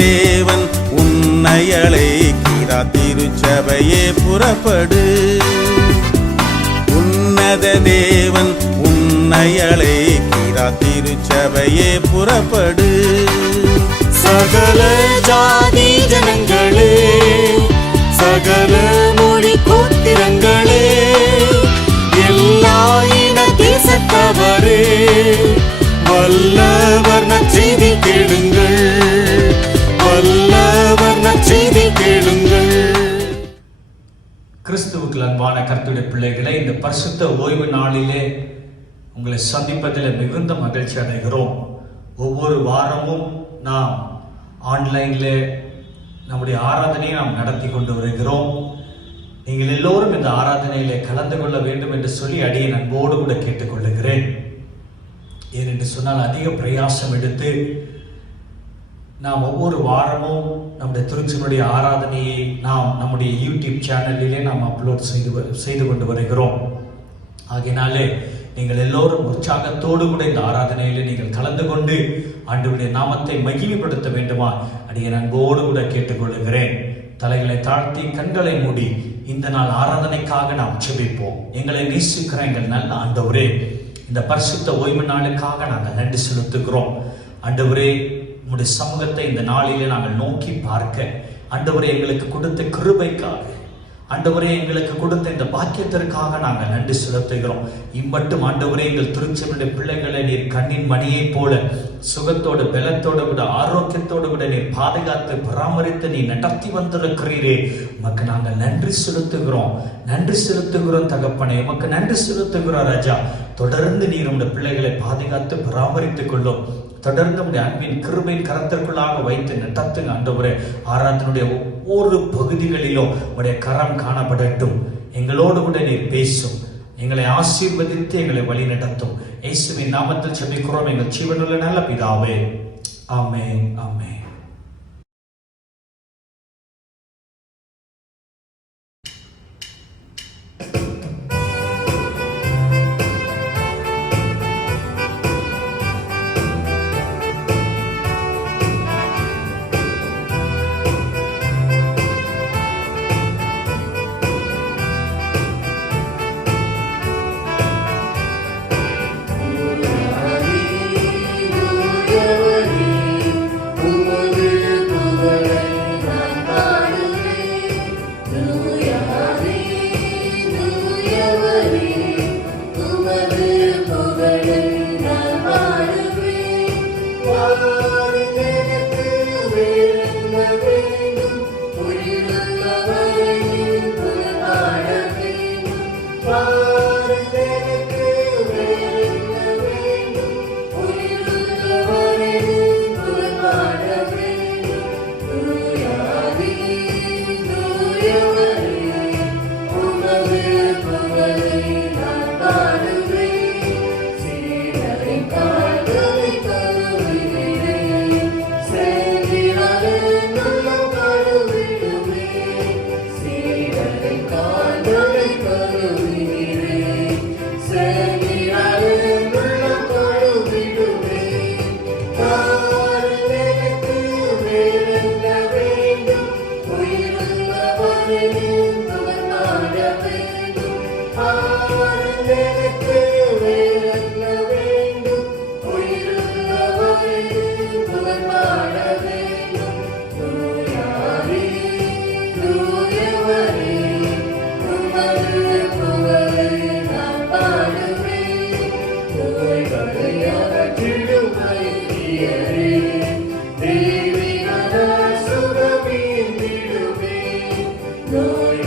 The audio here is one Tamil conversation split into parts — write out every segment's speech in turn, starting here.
தேவன் உன்னை அழைக்கிறார், திருச்சபையே புறப்படு. உன்னத தேவன் உன்னை அழைக்கிறார், திருச்சபையே புறப்படு. சகல ஜாதி ஜனங்களே, சகல மொழி கோத்திரங்களே, எல்லா இன தேசத்தவரே, வல்லவர் நற்செய்தி கேளுங்கள், வல்லவர் நற்செய்தி கேளுங்கள். கிறிஸ்துவுக்கு அன்பான கர்த்தருடைய பிள்ளைகளை, இந்த பரிசுத்த ஓய்வு நாளிலே உங்களை சந்திப்பதில் மிகுந்த மகிழ்ச்சி அடைகிறோம். ஒவ்வொரு வாரமும் நாம் ஆன்லைனில் நம்முடைய ஆராதனையை நாம் நடத்தி கொண்டு வருகிறோம். நீங்கள் எல்லோரும் இந்த ஆராதனையிலே கலந்து கொள்ள வேண்டும் என்று சொல்லி அடியேன் அன்போடு கூட கேட்டுக்கொள்ளுகிறேன். ஏனென்று சொன்னால், அதிக பிரயாசம் எடுத்து நாம் ஒவ்வொரு வாரமும் நம்முடைய திருச்சபையுடைய ஆராதனையை நாம் நம்முடைய யூடியூப் சேனலிலே நாம் அப்லோட் செய்து கொண்டு வருகிறோம். ஆகையினாலே நீங்கள் எல்லோரும் உற்சாகத்தோடு கூட இந்த ஆராதனையிலே நீங்கள் கலந்து கொண்டு ஆண்டவருடைய நாமத்தை மகிமைப்படுத்த வேண்டுமா அடியே அன்போடு கூட கேட்டுக்கொள்ளுகிறேன். தலைகளை தாழ்த்தி கண்களை மூடி இந்த நாள் ஆராதனைக்காக நாம் ஜெபிப்போம். எங்களை நேசிக்கிற எங்கள் நல்ல ஆண்டவரே, இந்த பரிசுத்த ஓய்வு நாளுக்காக நாங்கள் நன்றி செலுத்துகிறோம். ஆண்டவரே, உம்முடைய சமூகத்தை இந்த நாளிலே நாங்கள் நோக்கி பார்க்க, ஆண்டவரே எங்களுக்கு கொடுத்த கிருபைக்காக, ஆண்டவரே எங்களுக்கு கொடுத்த இந்த பாக்கியத்திற்காக நாங்கள் நன்றி செலுத்துகிறோம். இம்மட்டும் ஆண்டவரே எங்கள் திருச்சபையுடைய பிள்ளைகளை நீர் கண்ணின் மணியை போல சுகத்தோடு பலத்தோடு கூட ஆரோக்கியத்தோடு கூட நீர் பாதுகாத்து பராமரித்து நீ நடத்தி வந்திருக்கிறீரே, உமக்கு நாங்கள் நன்றி செலுத்துகிறோம். நன்றி செலுத்துகிறோம் தகப்பனே, உமக்கு நன்றி செலுத்துகிறோம் ராஜா. தொடர்ந்து நீர் உடைய பிள்ளைகளை பாதுகாத்து பராமரித்துக் கொள்ளும். தொடர்ந்து உடைய அன்பின் கிருபையின் கரத்திற்குள்ளாக வைத்து நடத்துங்க ஆண்டவரே. ஆராதனுடைய ஒவ்வொரு பகுதிகளிலும் உடைய கரம் காணப்படட்டும். எங்களோடு கூட நீர் பேசும், எங்களை ஆசீர்வதித்து எங்களை வழி நடத்தும். இயேசுவின் நாமத்தில் ஜெபிக்கிறோம் எங்கள் ஜீவனுள்ள நல்ல பிதாவே, ஆமென், ஆமென். Glory,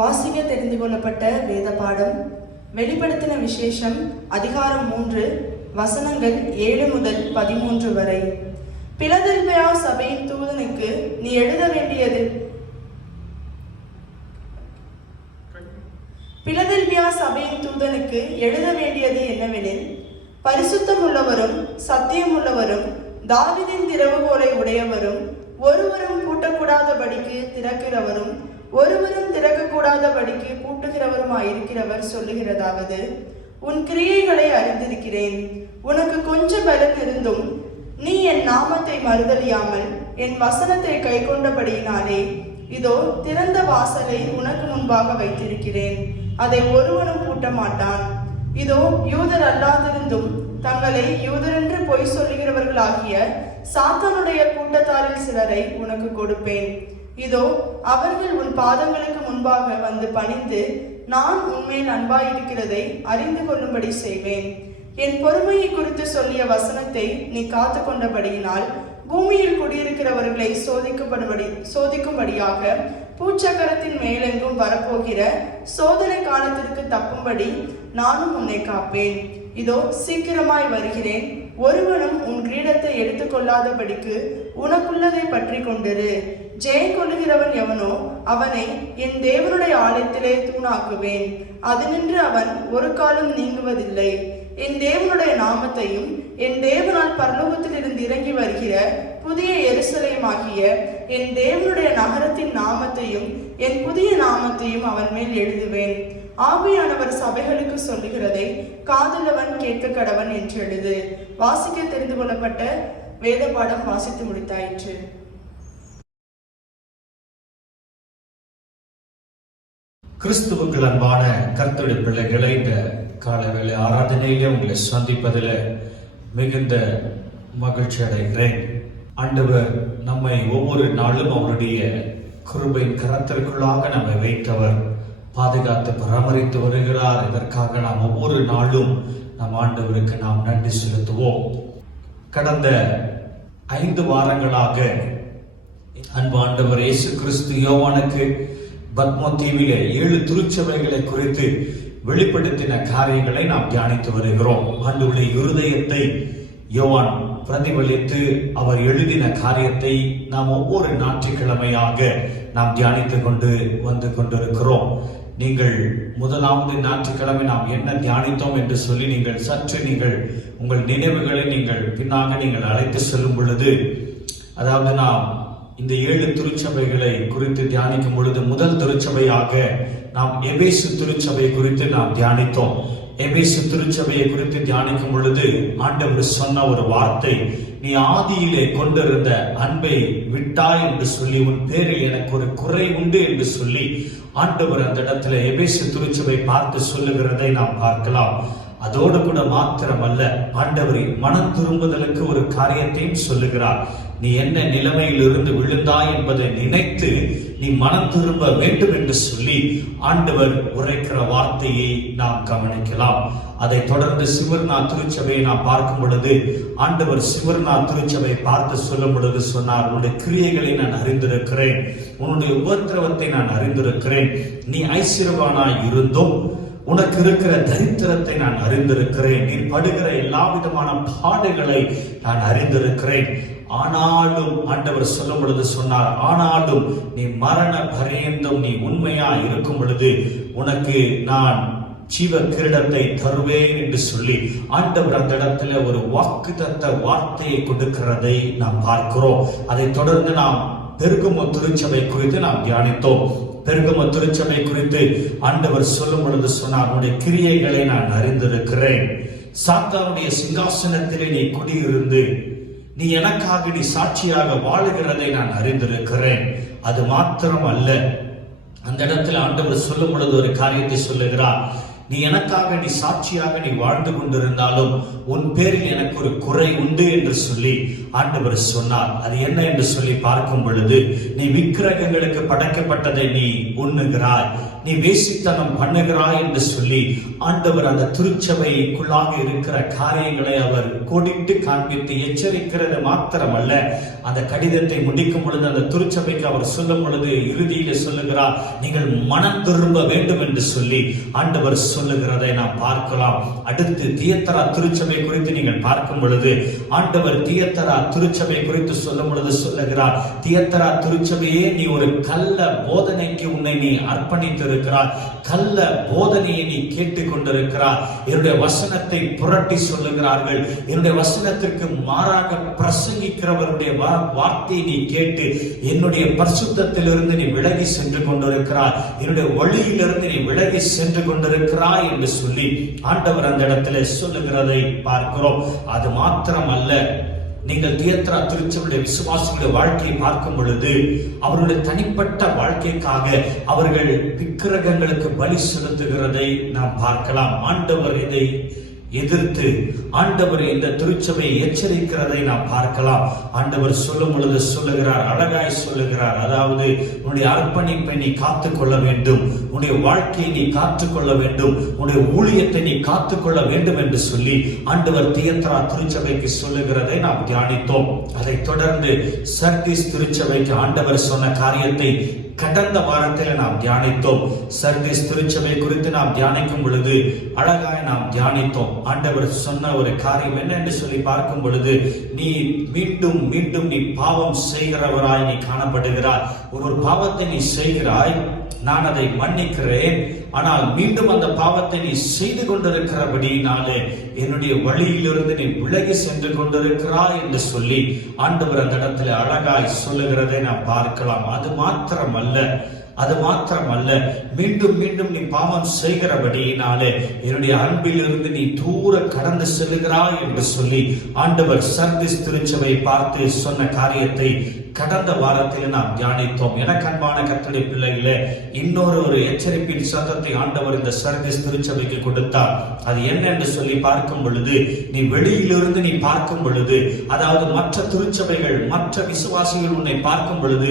வாசிக்க தெரிந்து கொள்ளப்பட்ட வேத பாடம் வெளிப்படுத்தின விசேஷம் அதிகாரம் 3 வசனங்கள் 7 முதல் 13 வரை. பிலதெல்பியா சபையின் தூதனுக்கு நீ எழுத வேண்டியது என்னவெனில், பரிசுத்தம் உள்ளவரும் சத்தியம் உள்ளவரும் தாவீதின் திறவுகோலை உடையவரும் ஒருவரும் பூட்டக்கூடாதபடிக்கு திறக்கிறவரும் ஒருவரும் திறக்கக்கூடாதபடிக்கு பூட்டுகிறவருமாயிருக்கிறவர் சொல்லுகிறதாவது, உன் கிரியைகளை அறிந்திருக்கிறேன். உனக்கு கொஞ்சம் பலன் இருந்தும் நீ என் நாமத்தை மறுதலியாமல் என் வசனத்தை கைக்கொண்டபடியினாலே இதோ திறந்த வாசலை உனக்கு முன்பாக வைத்திருக்கிறேன், அதை ஒருவனும் பூட்ட மாட்டான். இதோ யூதர் அல்லாதிருந்தும் தங்களை யூதரென்று பொய் சொல்லுகிறவர்களாகிய சாத்தானுடைய கூட்டத்தாரில் சிலரை உனக்கு கொடுப்பேன். இதோ அவர்கள் உன் பாதங்களுக்கு முன்பாக வந்து பணிந்து நான் உன்மேல் அன்பாயிருக்கிறதை அறிந்து கொள்ளும்படி செய்வேன். என் பொறுமையை குறித்து சொல்லிய வசனத்தை நீ காத்து கொண்டபடியினால் பூமியில் குடியிருக்கிறவர்களை சோதிக்கும்படியாக பூச்சக்கரத்தின் மேலெங்கும் வரப்போகிற சோதனை காலத்திற்கு தப்பும்படி நானும் உன்னை காப்பேன். இதோ சீக்கிரமாய் வருகிறேன். ஒருவனும் உன் கிரீடத்தை எடுத்துக்கொள்ளாதபடிக்கு உனக்குள்ளதை பற்றி கொண்டிரு. ஜெயம் கொள்ளுகிறவன் எவனோ அவனை என் தேவனுடைய ஆலயத்திலே தூணாக்குவேன். அதனின்று அவன் ஒரு காலம் நீங்குவதில்லை. என் தேவனுடைய நாமத்தையும் என் தேவனால் பரலோகத்திலிருந்து இறங்கி வருகிற புதிய எருசலேமாகிய என் தேவனுடைய நகரத்தின் நாமத்தையும் என் புதிய நாமத்தையும் அவன் மேல் எழுதுவேன். ஆவியானவர் சபைகளுக்கு சொல்லுகிறதை காதுள்ளவன் கேட்க கடவன் என்று எழுது. வாசிக்க தெரிந்து கொள்ளப்பட்ட வேத பாடம் வாசித்து முடித்தாயிற்று. கிறிஸ்துவுக்கு அன்பான கர்த்தருடைய பிள்ளைகளை, இந்த காலவேளை ஆராதனையிலே உங்களை சந்திப்பதில் மிகுந்த மகிழ்ச்சி அடைகிறேன். ஆண்டவர் நம்மை ஒவ்வொரு நாளும் அவருடைய கிருபையின் கரத்திற்குள்ளாக நம்மை வைத்தவர் பாதுகாத்து பராமரித்து வருகிறார். இதற்காக நாம் ஒவ்வொரு நாளும் நம் ஆண்டவருக்கு நாம் நன்றி செலுத்துவோம். கடந்த 5 வாரங்களாக அன்பு ஆண்டவர் இயேசு கிறிஸ்து யோவானுக்கு பத்மோ தீவிலே 7 திருச்சபைகளை குறித்து வெளிப்படுத்தின காரியங்களை நாம் தியானித்து வருகிறோம். ஆண்டவருடைய இருதயத்தை யோவான் பிரதிபலித்து அவர் எழுதின காரியத்தை நாம் ஒவ்வொரு ஞாயிற்றுக்கிழமையாக நாம் தியானித்துக் கொண்டு வந்து கொண்டிருக்கிறோம். நீங்கள் முதலாவது ஞாயிற்றுக்கிழமை நாம் என்ன தியானித்தோம் என்று சொல்லி நீங்கள் சற்று உங்கள் நினைவுகளை பின்னாக அழைத்து செல்லும் பொழுது, அதாவது நாம் இந்த 7 திருச்சபைகளை குறித்து தியானிக்கும் பொழுது முதல் திருச்சபையாக நாம் எபேசு திருச்சபை குறித்து நாம் தியானித்தோம். எபேசு திருச்சபையை குறித்து தியானிக்கும் பொழுது ஆண்டவர் சொன்ன ஒரு வார்த்தை, நீ ஆதியிலே கொண்டிருந்த அன்பை விட்டாய் என்று சொல்லி உன் பேரில் எனக்கு ஒரு குறை உண்டு என்று சொல்லி ஆண்டவர் அந்த இடத்துல எபேசு திருச்சபை பார்த்து சொல்லுகிறதை நாம் பார்க்கலாம். அதோடு கூட மாத்திரமல்ல, ஆண்டவரை மனம் திரும்புதலுக்கு ஒரு காரியத்தையும் சொல்லுகிறார். நீ என்ன நிலைமையில் இருந்து விழுந்தாய் என்பதை நினைத்து நீ மனம் திரும்ப வேண்டும் என்று சொல்லி ஆண்டவர் உரைக்கிற வார்த்தையை நாம் கவனிக்கலாம். அதை தொடர்ந்து சிவர்னா திருச்சபையை நாம் பார்க்கும் பொழுது ஆண்டவர் சிவர்னா திருச்சபை பார்த்து சொல்லும் பொழுது சொன்னார், உன்னுடைய கிரியைகளை நான் அறிந்திருக்கிறேன், உன்னுடைய உபத்திரவத்தை நான் அறிந்திருக்கிறேன், நீ ஐஸ்வர்யவானாய் இருந்தும் உனக்கு இருக்கிற தரித்திரத்தை நான் அறிந்திருக்கிறேன், நீ படுகிற எல்லா விதமான பாடுகளை நான் அறிந்திருக்கிறேன். ஆனாலும் ஆண்டவர் சொல்லும் பொழுது சொன்னார், ஆனாலும் நீ மரண பரியந்தம் நீ உண்மையா இருக்கும் பொழுது உனக்கு நான் ஜீவ கிரீடத்தை தருவேன் என்று சொல்லி ஆண்டவர் அந்த இடத்துல ஒரு வாக்குத்தத்த வார்த்தையை கொடுக்கிறதை நாம் பார்க்கிறோம். அதை தொடர்ந்து நாம் பெருகமோ திருச்சபை குறித்து நாம் தியானித்தோம். பெருகமோ திருச்சபை குறித்து ஆண்டவர் சொல்லும் பொழுது சொன்னார், உன்னுடைய கிரியைகளை நான் அறிந்திருக்கிறேன், சாத்தானுடைய சிங்காசனத்திலே நீ குடியிருந்து நீ எனக்காக நீ சாட்சியாக வாழுகிறதை நான் அறிந்திருக்கிறேன். அது மாத்திரம் அல்ல, அந்த இடத்துல ஆண்டவர் சொல்லும் பொழுது ஒரு காரியத்தை சொல்லுகிறார். நீ எனக்காக, நீ சாட்சியாக நீ வாழ்ந்து கொண்டிருந்தாலும் உன் பேரில் எனக்கு ஒரு குறை உண்டு என்று சொல்லி ஆண்டவர் சொன்னார். அது என்ன என்று சொல்லி பார்க்கும் பொழுது, நீ விக்கிரகங்களுக்கு படைக்கப்பட்டதை நீ உண்ணுகிறாய், நீ வேசித்தனம் பண்ணுகிறாய் என்று சொல்லி ஆண்டவர் அந்த திருச்சபைக்குள்ளாக இருக்கிற காரியங்களை அவர் கோடிட்டு காண்பித்து எச்சரிக்கிறது மாத்திரமல்ல, அந்த கடிதத்தை முடிக்கும் பொழுது அந்த திருச்சபைக்கு அவர் சொல்லும் பொழுது இறுதியில சொல்லுகிறார், நீங்கள் மனம் திரும்ப வேண்டும் என்று சொல்லி ஆண்டவர் சொல்லுகிறதை நாம் பார்க்கலாம். அடுத்து தியத்தரா திருச்சபை குறித்து நீங்கள் பார்க்கும் பொழுது ஆண்டவர் தியத்தரா திருச்சபை குறித்து சொல்லும் பொழுது சொல்லுகிறார், தியத்தரா திருச்சபையே, நீ ஒரு கள்ள போதனைக்கு உன்னை நீ அர்ப்பணித்து இருக்கிறார், கள்ள போதனையை நீ கேட்டுக் கொண்டிருக்கிறார். என்னுடைய வசனத்தை புரட்டி சொல்லுகிறார்கள், என்னுடைய வசனத்திற்கு மாறாக பிரசங்கிக்கிறவருடைய வார்த்தையை நீ கேட்டு என்னுடைய பரிசுத்தத்திலிருந்து நீ விலகி சென்று கொண்டிருக்கிறார், என்னுடைய வழியிலிருந்து நீ விலகி சென்று கொண்டிருக்கிறாய் என்று சொல்லி ஆண்டவர் அந்த இடத்துல சொல்லுகிறதை பார்க்கிறோம். அது மாத்திரம் அல்ல, நீங்கள் தியத்தரா திருச்சபையுடைய விசுவாசிகளுடைய வாழ்க்கையை பார்க்கும் பொழுது அவருடைய தனிப்பட்ட வாழ்க்கைக்காக அவர்கள் விக்கிரகங்களுக்கு பலி செலுத்துகிறதை நாம் பார்க்கலாம். ஆண்டவர் இதை எதிர்த்து ஆண்டவர் இந்த திருச்சபையை எச்சரிக்கிறதை நாம் பார்க்கலாம். ஆண்டவர் சொல்லும் பொழுது சொல்லுகிறார், அழகாய் சொல்லுகிறார், அதாவது உன்னுடைய அர்ப்பணிப்பை நீ காத்துக்கொள்ள வேண்டும், உன்னுடைய வாழ்க்கையை நீ காத்துக்கொள்ள வேண்டும், உன்னுடைய ஊழியத்தை நீ காத்துக்கொள்ள வேண்டும் என்று சொல்லி ஆண்டவர் தியத்தரா திருச்சபைக்கு சொல்லுகிறதை நாம் தியானித்தோம். அதை தொடர்ந்து சர்தீஸ் திருச்சபைக்கு ஆண்டவர் சொன்ன காரியத்தை கடந்த வாரத்தில் நாம் தியானித்தோம். சர்தீஸ் திருச்சபை குறித்து நாம் தியானிக்கும் பொழுது அழகாய் நாம் தியானித்தோம். ஆண்டவர் சொன்ன ஒரு காரியம் என்ன என்று சொல்லி பார்க்கும் பொழுது, நீ மீண்டும் மீண்டும் நீ பாவம் செய்கிறவராய் நீ காணப்படுகிறாய். ஒரு பாவத்தை நீ செய்கிறாய், நான் அதை மன்னிக்கிறேன், ஆனால் மீண்டும் அந்த பாவத்தை நீ செய்து கொண்டிருக்கிறபடினாலே என்னுடைய வழியிலிருந்து நீ விலகி சென்று கொண்டிருக்கிறாய் என்று சொல்லி ஆண்டவர் அந்த இடத்துல அழகாய் சொல்லுகிறதை நாம் பார்க்கலாம். அது மாத்திரமல்ல, மீண்டும் மீண்டும் நீ பாவம் செய்கிறபடியினாலே என்னுடைய அன்பிலிருந்து நீ தூர கடந்து செல்கிறாய் என்று சொல்லி ஆண்டவர் சர்தீஸ் திருச்சபையை பார்த்து சொன்ன காரியத்தை கடந்த வாரத்தில் நாம் தியானித்தோம். எனக்கு அன்பான கர்த்தருடைய பிள்ளைகளே, இன்னொரு எச்சரிப்பின் சத்தத்தை ஆண்டவர் இந்த சர்தீஸ் திருச்சபைக்கு கொடுத்தார். அது என்ன என்று சொல்லி பார்க்கும் பொழுது, நீ வெளியிலிருந்து நீ பார்க்கும் பொழுது, அதாவது மற்ற திருச்சபைகள் மற்ற விசுவாசிகள் உன்னை பார்க்கும் பொழுது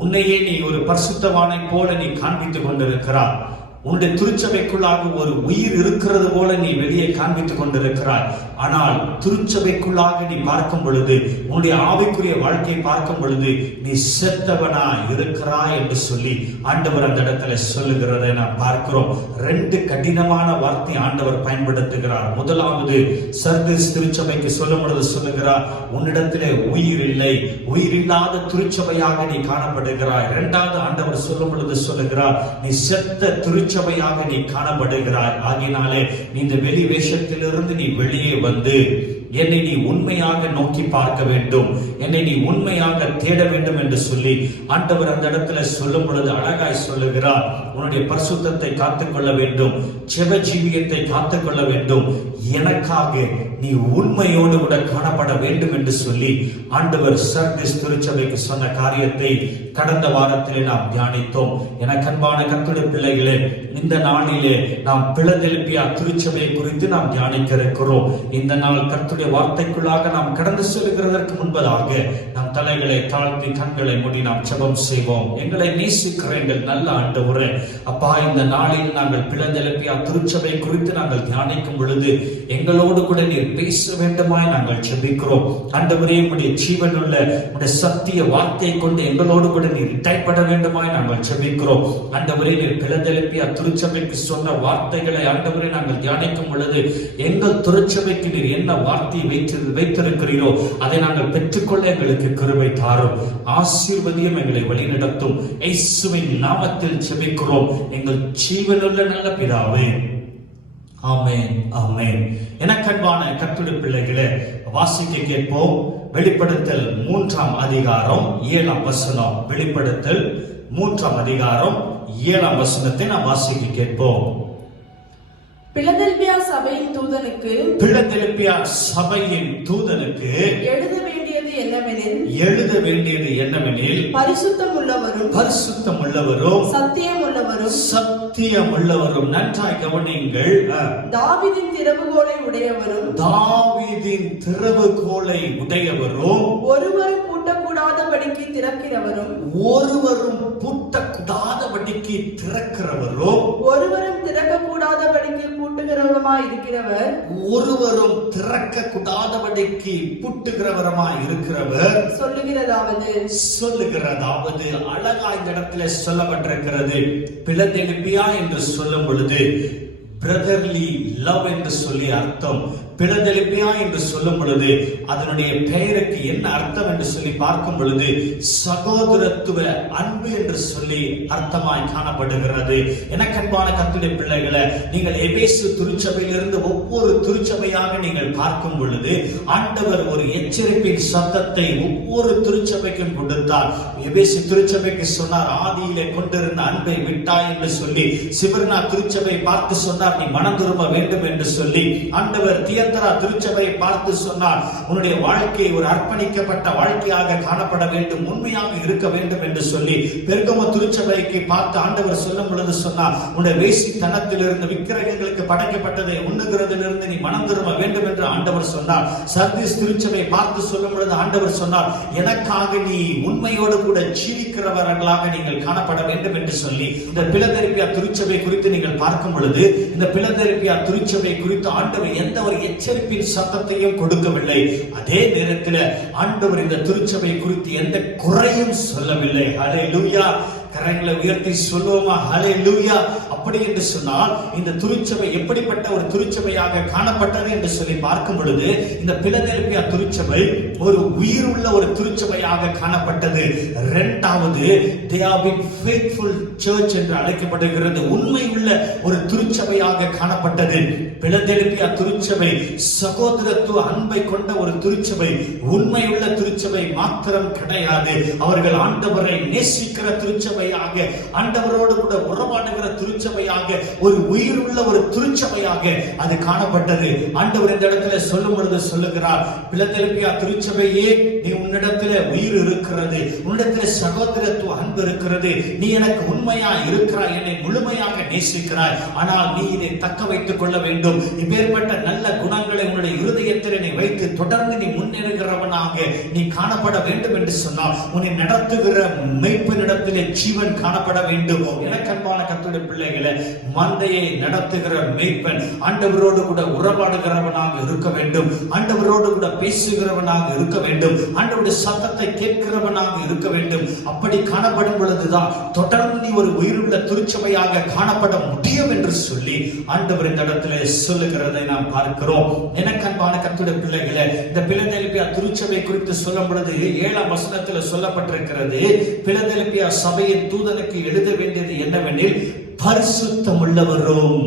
உன்னையே நீ ஒரு பரிசுத்தவானை போல நீ காண்பித்துக் கொண்டிருக்கிறாய். உன்னுடைய திருச்சபைக்குள்ளாக ஒரு உயிர் இருக்கிறது போல நீ வெளியே காண்பித்துக் கொண்டிருக்கிறாய். ஆனால் திருச்சபைக்குள்ளாக நீ பார்க்கும் பொழுது, உன்னுடைய ஆவிக்குரிய வாழ்க்கையை பார்க்கும் பொழுது நீ செத்தவனா இருக்கிறாய் என்று சொல்லி ஆண்டவர் அந்த இடத்துல சொல்லுகிறதை நாம் பார்க்கிறோம். 2 கடினமான வார்த்தை ஆண்டவர் பயன்படுத்துகிறார். முதலாவது சர்தீஸ் திருச்சபைக்கு சொல்லும் பொழுது சொல்லுகிறார், உன்னிடத்திலே உயிர் இல்லை, உயிர் இல்லாத திருச்சபையாக நீ காணப்படுகிறாய். 2வது ஆண்டவர் சொல்லும் பொழுது சொல்லுகிறார், நீ செத்த திருச்சபையாக நீ காணப்படுகிறாய். ஆகினாலே நீ இந்த வெளி வேஷத்திலிருந்து நீ வெளியே வந்து என்னை நீ உண்மையாக நோக்கி பார்க்க வேண்டும், என்னை நீ உண்மையாக தேட வேண்டும் என்று சொல்லி ஆண்டவர் அந்த இடத்துல சொல்லும் பொழுது அழகாய் சொல்லுகிறார், உன்னுடைய பரிசுத்தத்தை காத்துக்கொள்ள வேண்டும், ஜெப ஜீவியத்தை காத்துக்கொள்ள வேண்டும், எனக்காக நீ உண்மையோடு கூட காணப்பட வேண்டும் என்று சொல்லி ஆண்டவர் சர்தீஸ் திருச்சபைக்கு சொன்ன காரியத்தை கடந்த வாரத்திலே நாம் தியானித்தோம். எனக்கு அன்பான கர்த்தருடைய பிள்ளைகளே, இந்த நாளிலே நாம் பிலதெல்பியா திருச்சபையை குறித்து நாம் தியானிக்க இருக்கிறோம். இந்த நாள் கர்த்தருடைய வார்த்தைக்குள்ளாக நாம் கடந்து செல்கிறதற்கு முன்பதாக நம் தலைகளை தாழ்த்தி கண்களை மூடி நாம் ஜெபம் செய்வோம். எங்களை நேசிக்கிற எங்கள் நல்ல ஆண்டவரே, அப்பா, இந்த நாளில் நாங்கள் பிலதெல்பியா திருச்சபை குறித்து நாங்கள் தியானிக்கும் பொழுது எங்களோடு கூட நீர் பேச வேண்டுமாய் நாங்கள் ஜெபிக்கிறோம். ஆண்டவரே, உம்முடைய ஜீவனுள்ள உம்முடைய சத்திய வார்த்தையை கொண்டு எங்களோடு கூட நீர் இடைப்பட வேண்டுமாய் நாங்கள் ஜெபிக்கிறோம். ஆண்டவரே, நீர் பிலதெல்பியா திருச்சபைக்கு சொன்ன வார்த்தைகளை ஆண்டவரே நாங்கள் தியானிக்கும் பொழுது எங்கள் திருச்சபைக்கு நீர் என்ன வார்த்தை வைத்திருக்கிறீரோ அதை நாங்கள் பெற்றுக்கொள்ள எங்களுக்கு கிருபை தாரும். ஆசீர்வதியும் எங்களை வழிநடத்தும். இயேசுவின் நாமத்தில் ஜெபிக்கிறோம் எங்கள் ஜீவனுள்ள நல்ல பிதாவே, ஆமென், ஆமென். எனக்கு அன்பான கர்த்தருடைய பிள்ளைகளே, வாசிக்க கேட்போம். வெளிப்படுத்தல் 3ஆம் அதிகாரம் 7ஆம் வசனம். வெளிப்படுத்தல் 3ஆம் அதிகாரம் 7ஆம் வசனத்தை நாம் வாசிக்க கேட்போம். பிலதெல்பியா சபையின் தூதனுக்கு பிலதெல்பியா சபையின் தூதனுக்கு எழுத வேண்டியது என்னவெனில் பரிசுத்தம் உள்ளவரும் சத்தியம் உள்ளவரும். நன்றாய் கவனியுங்கள். தாவீதின் திறவுகோலை உடையவரும் ஒருவரும் பூட்டக்கூடாதபடிக்கு திறக்கிறவரும் ஒருவரும் திறக்கக்கூடாதபடிக்கு பூட்டுகிறவருமாய் இருக்கிறவர் சொல்லுகிறதாவது அழகா இந்த இடத்துல சொல்லப்பட்டிருக்கிறது. பிலதெல்பியா என்று சொல்லும் பொழுது பிரதர்லி லவ் என்று சொல்லி அர்த்தம். பிலதெல்பியா என்று சொல்லும் பொழுது அதனுடைய பெயருக்கு என்ன அர்த்தம் என்று சொல்லி பார்க்கும் பொழுது சகோதரத்துவ அன்பு என்று சொல்லி அர்த்தமாய் காணப்படுகிறது. எனக்கன்பான கர்த்தருடைய பிள்ளைகளை, நீங்கள் எபேசு திருச்சபையிலிருந்து ஒவ்வொரு திருச்சபையாக நீங்கள் பார்க்கும் பொழுது ஆண்டவர் ஒரு எச்சரிப்பின் சத்தத்தை ஒவ்வொரு திருச்சபைக்கும் கொடுத்தார். எபேசு திருச்சபைக்கு சொன்னார், ஆதியிலே கொண்டிருந்த அன்பை விட்டாய் என்று சொல்லி. சிபர்னா திருச்சபை பார்த்து சொன்னார், நீ மனம் திரும்ப வேண்டும் என்று சொல்லி. ஆண்டவர் தியத்தரா திருச்சபையை பார்த்து சொன்னார், உன்னுடைய வாழ்க்கை ஒரு அர்ப்பணிக்கப்பட்ட வாழ்க்கையாக காணப்பட வேண்டும், உண்மையாக இருக்க வேண்டும் என்று சொல்லி. பெர்கமோ திருச்சபைக்கு பார்த்து ஆண்டவர் சொல்லும் பொழுது சொன்னார், உன்னுடைய வேசித்தனத்திலிருந்து விக்கிரகங்களுக்கு படைக்கப்பட்டதை உண்ணுகிறதிலிருந்து நீ மனம் திரும்ப வேண்டும் என்று ஆண்டவர் சொன்னார். சர்தீஸ் திருச்சபை பார்த்து சொல்லும் பொழுது ஆண்டவர் சொன்னார், எனக்காக நீ உண்மையோடு கூட ஜீவிக்கிறவர்களாக நீங்கள் காணப்பட வேண்டும் என்று சொல்லி. இந்த பிலதெல்பியா திருச்சபை குறித்து நீங்கள் பார்க்கும் பொழுது இந்த பிலதெல்பியா திருச்சபை குறித்து ஆண்டவர் எந்த ஒரு எச்சரிப்பின் சத்தத்தையும் கொடுக்கவில்லை. அதே நேரத்தில் ஆண்டவர் இந்த திருச்சபை குறித்து எந்த குறையும் சொல்லவில்லை. ஹல்லேலூயா. கரங்களை உயர்த்தி சொல்லுவோமா? ஹல்லேலூயா. அப்படி என்று சொன்னால் இந்த திருச்சபை எப்படிப்பட்ட ஒரு திருச்சபையாக காணப்பட்டது என்று சொல்லி பார்க்கும் பொழுது இந்த பிலதெல்பியா திருச்சபை ஒரு உயிர் உள்ள ஒரு திருச்சபையாக காணப்பட்டது. இரண்டாவது, they have been faithful church என்று அழைக்கப்படுகிறது. உண்மை உள்ள ஒரு திருச்சபையாக காணப்பட்டது. பிலதெல்பியா திருச்சபை சகோதரத்துவ அன்பை கொண்ட ஒரு திருச்சபை, உண்மை உள்ள திருச்சபை மாத்திரம் கிடையாது. அவர்கள் ஆண்டவரை நேசிக்கிற திருச்சபையாக, ஆண்டவரோடு கூட உறவாடுகிற திருச்சபையாக, ஒரு உயிர் உள்ள ஒரு திருச்சபையாக அது காணப்பட்டது. ஆண்டவர் இந்த இடத்துல சொல்லும் பொழுது சொல்லுகிறார், பிலதெல்பியா திருச்சபையே, நீ உன்னிடத்துல உயிர் இருக்கிறது, உன்னிடத்துல சகோதரத்துவ அன்பு இருக்கிறது, நீ எனக்கு உண்மையா இருக்கிறாய், என்னை முழுமையாக நேசிக்கிறாய், ஆனால் நீ இதை தக்க வைத்துக் கொள்ள வேண்டும். இப்பேற்பட்ட நல்ல குணங்களை உன்னுடைய இருதயத்தில் நீ வைத்து தொடர்ந்து நீ முன்னேறுகிறவனாக நீ காணப்பட வேண்டும் என்று சொன்னால் உன்னை நடத்துகிற மேய்ப்பனிடத்திலே ஜீவன் காணப்பட வேண்டும். எனக்கு அன்பான கர்த்தருடைய பிள்ளைகளை, மந்தையை நடத்துகிற மேய்ப்பன் ஆண்டவரோடு கூட உறவாடுகிறவனாக இருக்க வேண்டும், ஆண்டவரோடு கூட பேசுகிறவனாக இருக்க வேண்டும், ஆண்டவருடைய சத்தத்தை கேட்கிறவனாக இருக்க வேண்டும். அப்படி காணப்படும் பொழுதுதான் தொடர்ந்து நீ ஒரு உயிருள்ள திருச்சபையாக காணப்பட முடியும் என்று சொல்லி ஆண்டவர் இந்த இடத்துல சொல்லுகிறதை நாம் பார்க்கிறோம். எனக்கு அன்பான கர்த்தருடைய பிள்ளைகளை, இந்த பிலதெல்பியா திருச்சபை குறித்து சொல்லும் பொழுது 7ஆம் வசனத்தில் சொல்லப்பட்டிருக்கிறது, பிலதெல்பியா சபையின் தூதனுக்கு எழுத வேண்டியது என்னவெனில் பரிசுத்தம் உள்ளவரும்.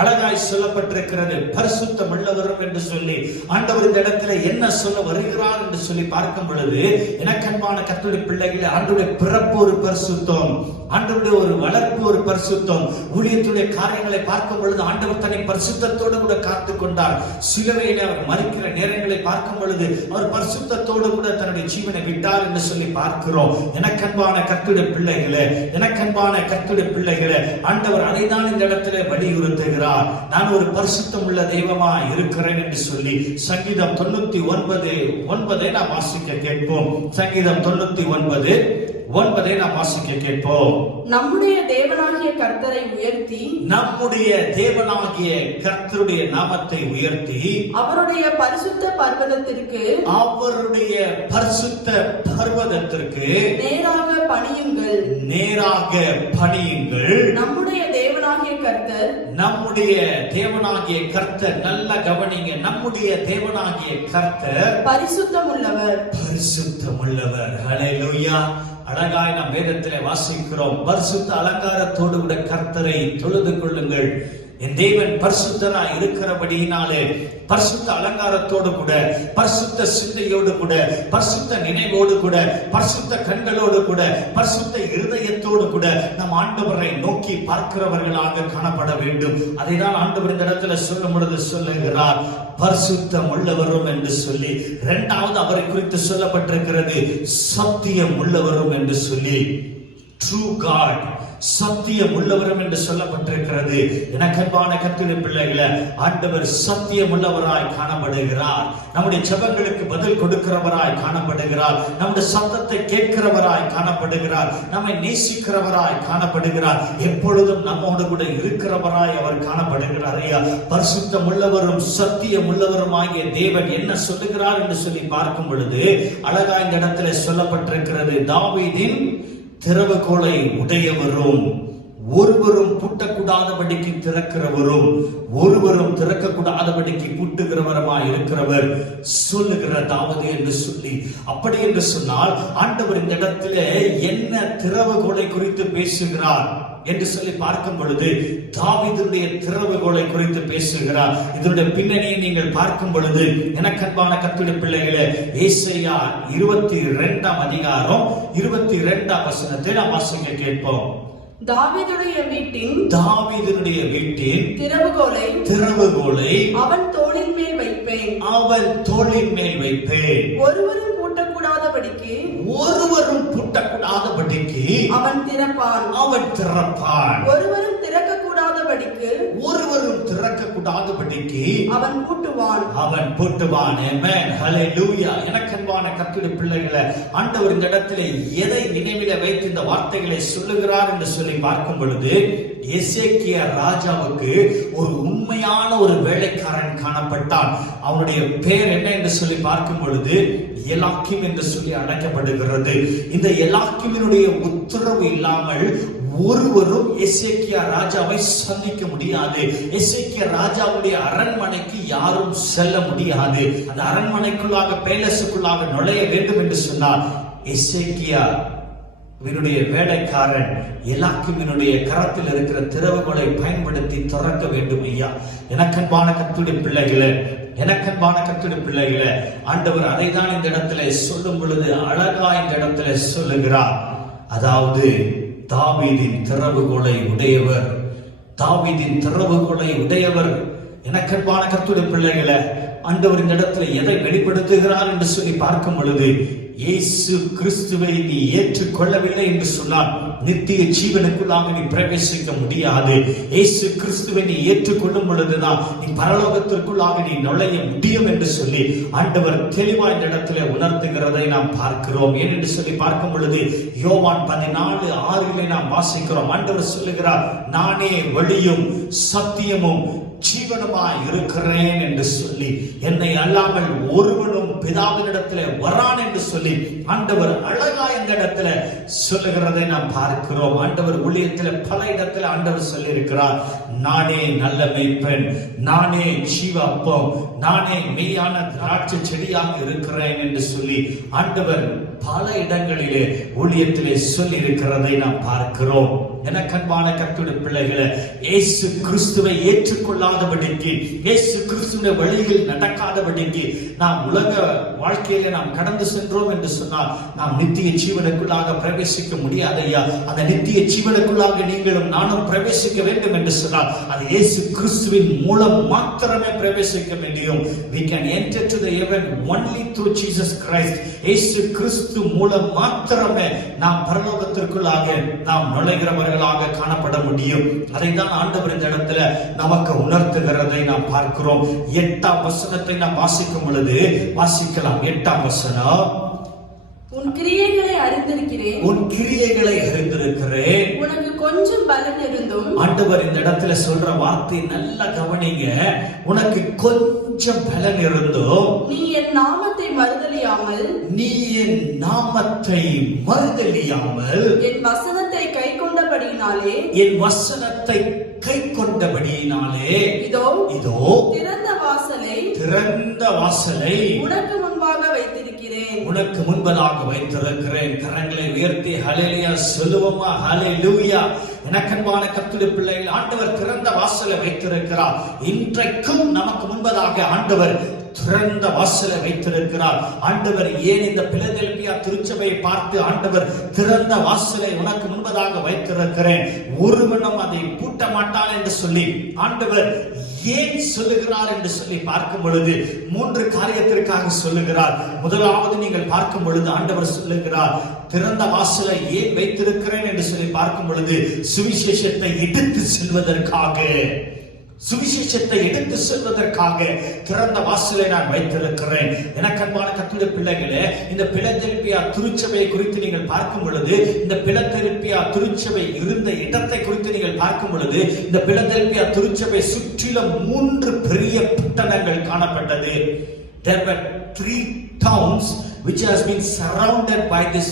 அழகாய் சொல்லப்பட்டிருக்கிறது, பரிசுத்தம் உள்ளவரும் என்று சொல்லி. ஆண்டவர் இந்த இடத்துல என்ன சொல்ல வருகிறார் என்று சொல்லி பார்க்கும் பொழுது எனக்கன்பான கர்த்தருடைய பிள்ளைகளே, ஆண்டவருடைய பிறப்பு ஒரு பரிசுத்தம், ஆண்டவருடைய ஒரு வளர்ப்பு ஒரு பரிசுத்தம். ஊழியத்துடைய காரியங்களை பார்க்கும் பொழுது ஆண்டவர் தன்னை பரிசுத்தத்தோடு கூட காத்து கொண்டார். சிலுவையில் அவர் மரிக்கிற நேரங்களை பார்க்கும் பொழுது அவர் பரிசுத்தத்தோடு கூட தன்னுடைய ஜீவனை விட்டார் என்று சொல்லி பார்க்கிறோம். எனக்கன்பான கர்த்தருடைய பிள்ளைகளே, எனக்கன்பான கர்த்தருடைய பிள்ளைகளே, ஆண்டவர் அதைதான் இந்த இடத்துல வலியுறுத்துகிறார். நான் ஒரு பரிசுத்தம் உள்ள தெய்வமா இருக்கிறேன் என்று சொல்லி. சங்கீதம் 99:9 நாம் வாசிக்க கேட்போம். சங்கீதம் 99:9 நாம் வாசிக்க கேட்போம். நம்முடைய தேவனாகிய கர்த்தரை உயர்த்தி, நம்முடைய தேவனாகிய கர்த்தருடைய நாமத்தை உயர்த்தி, அவருடைய பரிசுத்த பர்வதத்திற்கு நேராக பணியுங்கள். நம்முடைய தேவனாகிய கர்த்தர், நல்ல கவனிங்க, நம்முடைய தேவனாகிய கர்த்தர் பரிசுத்தம் உள்ளவர். ஹல்லேலூயா. அழகாய் நாம் வேதத்திலே வாசிக்கிறோம், பரிசுத்த அலங்காரத்தோடு கூட கர்த்தரை தொழுது கொள்ளுங்கள். என் தேவன் பரிசுத்தராய் இருக்கிறபடியினாலே பரிசுத்த அலங்காரத்தோடு கூட, பரிசுத்த சிந்தையோடு கூட, பரிசுத்த நினைவோடு கூட, பரிசுத்த கண்களோடு கூட, பரிசுத்த இருதயத்தோடு கூட நம் ஆண்டவரை நோக்கி பார்க்கிறவர்களாக காணப்பட வேண்டும். அதைதான் ஆண்டவர் இந்த இடத்துல சொல்லும் பொழுது சொல்லுகிறார், பரிசுத்தம் உள்ளவரும் என்று சொல்லி. இரண்டாவது அவரை குறித்து சொல்லப்பட்டிருக்கிறது, சத்தியம் உள்ளவரும் என்று சொல்லி. ட்ரூ காட், சத்தியம் உள்ளவரும் என்று சொல்லப்பட்டிருக்கிறது. எனக்கன்பான கர்த்தருடைய பிள்ளைகளே, ஆண்டவர் சத்தியம் உள்ளவராய் காணப்படுகிறார். நம்முடைய ஜெபங்களுக்கு பதில் கொடுக்கிறவராய் காணப்படுகிறார். நம்முடைய சத்தத்தை கேட்கிறவராய் காணப்படுகிறார். நம்மை நேசிக்கிறவராய் காணப்படுகிறார். எப்பொழுதும் நம்மோடு கூட இருக்கிறவராய் அவர் காணப்படுகிறார். ஐயா, பரிசுத்தம் உள்ளவரும் சத்தியம் உள்ளவருமாகிய தேவன் என்ன சொல்லுகிறார் என்று சொல்லி பார்க்கும் பொழுது அழகா இந்த இடத்துல சொல்லப்பட்டிருக்கிறது, தாவீதின் திறவுகோலை உடையவரும், ஒருவரும் பூட்டக்கூடாதபடிக்கு திறக்கிறவரும், ஒருவரும் திறக்கக்கூடாதபடிக்கு பூட்டுகிறவருமாய் இருக்கிறவர் சொல்லுகிற தாவீது என்று சொல்லி. அப்படி என்று சொன்னால் ஆண்டவர் இந்த இடத்துல என்ன திறவுகோலை குறித்து பேசுகிறார் என்று சொல்லி பார்க்கும் பொழுது தாவீதுடைய திறவுகோலை குறித்து பேசுகிறார். இதனுடைய பின்னணியை நீங்கள் பார்க்கும் பொழுது எனக்கன்பான கர்த்தருடைய பிள்ளைகளே, ஏசாயா 22ஆம் அதிகாரம் 22ஆம் வசனத்தை நாம் வாசிக்க கேட்போம். தாவீதுடைய வீட்டின் திறவுகோலை அவன் தோளின் மேல் வைப்பேன். ஒருவரும் பூட்டக்கூடாதபடிக்கு அவன் திறப்பான். ஒருவரும் திறக்கக்கூடாதபடிக்கு அவன் பூட்டுவான். ஆமென், ஹல்லேலூயா. எனக்கன்பான கர்த்தருடைய பிள்ளைகளே, ஆண்டவர் இந்த இடத்திலே எதை நினைவில வைத்து இந்த வார்த்தைகளை சொல்லுகிறார் என்று சொல்லி பார்க்கும் பொழுது, எசேக்கியா ராஜாவுக்கு ஒரு உண்மையான ஒரு வேலைக்காரன் காணப்பட்டான். அவனுடைய பெயர் என்ன என்று சொல்லி பார்க்கும் பொழுது எலாக்கிம் என்று சொல்லி அழைக்கப்படுகிறது. இந்த எலாக்கிமினுடைய உத்தரவு இல்லாமல் ஒருவரும் எசேக்கியா ராஜாவை சந்திக்க முடியாது. எசேக்கியா ராஜாவுடைய அரண்மனைக்கு யாரும் செல்ல முடியாது. அந்த அரண்மனைக்குள்ளாக, பேலஸுக்குள்ளாக நுழைய வேண்டும் என்று சொன்னார். எசேக்கியா இவனுடைய வேலைக்காரன் எலாக்கிமினுடைய கரத்தில் இருக்கிற திறவுகோலை பயன்படுத்தி திறக்க வேண்டும். ஐயா, எனக்கன்பான கர்த்தருடைய பிள்ளைகளே, ஆண்டவர் அதைதான் இந்த இடத்துல சொல்லும் பொழுது அழகா இந்த இடத்துல சொல்லுகிறார். அதாவது தாவீதின் திறவுகோலை உடையவர். எனக்கன்பான கர்த்தருடைய பிள்ளைகளே, ஆண்டவர் இந்த இடத்துல எதை வெளிப்படுத்துகிறார் என்று சொல்லி பார்க்கும் பொழுது, இயேசு கிறிஸ்துவை நீ ஏற்றுக்கொள்ளவில்லை என்று சொன்னால் நித்திய ஜீவனுக்குள்ளாக நீ பிரவேசிக்க முடியாது. இயேசு கிறிஸ்துவை நீ ஏற்றுக்கொள்ளும் பொழுதுதான் நீ பரலோகத்திற்குள்ளாக நீ நுழைய முடியும் என்று சொல்லி ஆண்டவர் தெளிவாக இந்த இடத்துல உணர்த்துகிறதை நாம் பார்க்கிறோம். ஏனென்று சொல்லி பார்க்கும் பொழுது யோவான் 14:6 நாம் வாசிக்கிறோம். ஆண்டவர் சொல்லுகிறார், நானே வழியும் சத்தியமும் ஜீவனுமாய் இருக்கிறேன் என்று சொல்லி, என்னை அல்லாமல் ஒருவனும் பிதாவினிடத்திலே வரான் என்று சொல்லி ஆண்டவர் அழகா இந்த இடத்துல சொல்லுகிறதை நாம் பார்க்கிறோம். ஆண்டவர் ஊழியத்தில் பல இடத்துல ஆண்டவர் சொல்லி இருக்கிறார், நானே நல்ல மேய்ப்பன், நானே ஜீவ அப்பம், நானே மெய்யான திராட்சை செடியாக இருக்கிறேன் என்று சொல்லி ஆண்டவர் பல இடங்களிலே ஊழியத்திலே சொல்லி இருக்கிறதை நாம் பார்க்கிறோம். எனக்கன்பான கர்த்தருடைய பிள்ளைகளே, இயேசு கிறிஸ்துவை ஏற்றுக்கொள்ளாதபடிக்கு, இயேசு கிறிஸ்துவின் வழியில் நடக்காதபடிக்கு நாம் உலக வாழ்க்கையில நாம் கடந்து சென்றோம் என்று சொன்னால் நாம் நித்திய ஜீவனுக்குள்ளாக பிரவேசிக்க முடியாது. ஐயா, அந்த நித்திய ஜீவனுக்குள்ளாக நீங்களும் நானும் பிரவேசிக்க வேண்டும் என்று சொன்னால் அது இயேசு கிறிஸ்துவின் மூலம் மாத்திரமே பிரவேசிக்க முடியும். We can enter to the heaven only through Jesus Christ. இயேசு கிறிஸ்து மூலம் மாத்திரமே நாம் பரலோகத்திற்குள்ளாக நாம் நுழைகிறவர்களாக காணப்பட முடியும். அதை தான் ஆண்டவர் இந்த இடத்துல நமக்கு உணர்த்துகிறதை நாம் பார்க்கிறோம். 8ஆம் வசனத்தை நாம் வாசிக்கும் பொழுது வாசிக்கலாம். 8ஆம் வசனம், உன் கிரியைகளை அறிந்திருக்கிறேன், உனக்கு கொஞ்சம் பலன் இருந்தும். ஆண்டவர் இந்த இடத்துல சொல்ற வார்த்தை நல்லா கவனிங்க. உனக்கு கொஞ்சம் பலன் இருந்தும் நீ என் நாமத்தை மறுதலியாமல், என் வசனத்தை கை கொண்டபடியினாலே, இதோ திறந்த வாசலை உனக்கு முன்பாக வைத்திருக்கிறேன். உனக்கு முன்பதாக வைத்திருக்கிறேன். கரங்களை உயர்த்தி ஹல்லேலூயா சொல்லுவோமா? ஹல்லேலூயா. எனக்கன்பான கர்த்தருடைய பிள்ளைகள், ஆண்டவர் திறந்த வாசலை வைத்திருக்கிறார். இன்றைக்கும் நமக்கு முன்பதாக ஆண்டவர் திறந்த வாசலை வைத்திருக்கிறார். ஆண்டவர் ஏன் இந்த பிலதெல்பியா திருச்சபையை பார்த்து ஆண்டவர் திறந்த வாசலை உனக்கு முன்பதாக வைத்திருக்கிறேன், ஒருவனும் அதை பூட்ட மாட்டான் என்று சொல்லி ஆண்டவர் ஏன் சொல்லுகிறார் என்று சொல்லி பார்க்கும் பொழுது 3 காரியத்திற்காக சொல்லுகிறார். முதலாவது நீங்கள் பார்க்கும் பொழுது ஆண்டவர் சொல்லுகிறார், திறந்த வாசலை ஏன் வைத்திருக்கிறேன் என்று சொல்லி பார்க்கும் பொழுது சுவிசேஷத்தை எடுத்து செல்வதற்காக, சுவிசேஷத்தை எடுத்து செல்வதற்காக திறந்த வாசலை நான் வைத்திருக்கிறேன். எனக்கு அன்பான கர்த்தருடைய பிள்ளைகளே, இந்த பிலதெல்பியா திருச்சபையை குறித்து நீங்கள் பார்க்கும் பொழுது, இந்த பிலதெல்பியா திருச்சபை இருந்த இடத்தை குறித்து நீங்கள் பார்க்கும் பொழுது, இந்த பிலதெல்பியா திருச்சபை சுற்றிலும் 3 பெரிய பட்டணங்கள் காணப்பட்டது. There were 3 towns which has been surrounded by this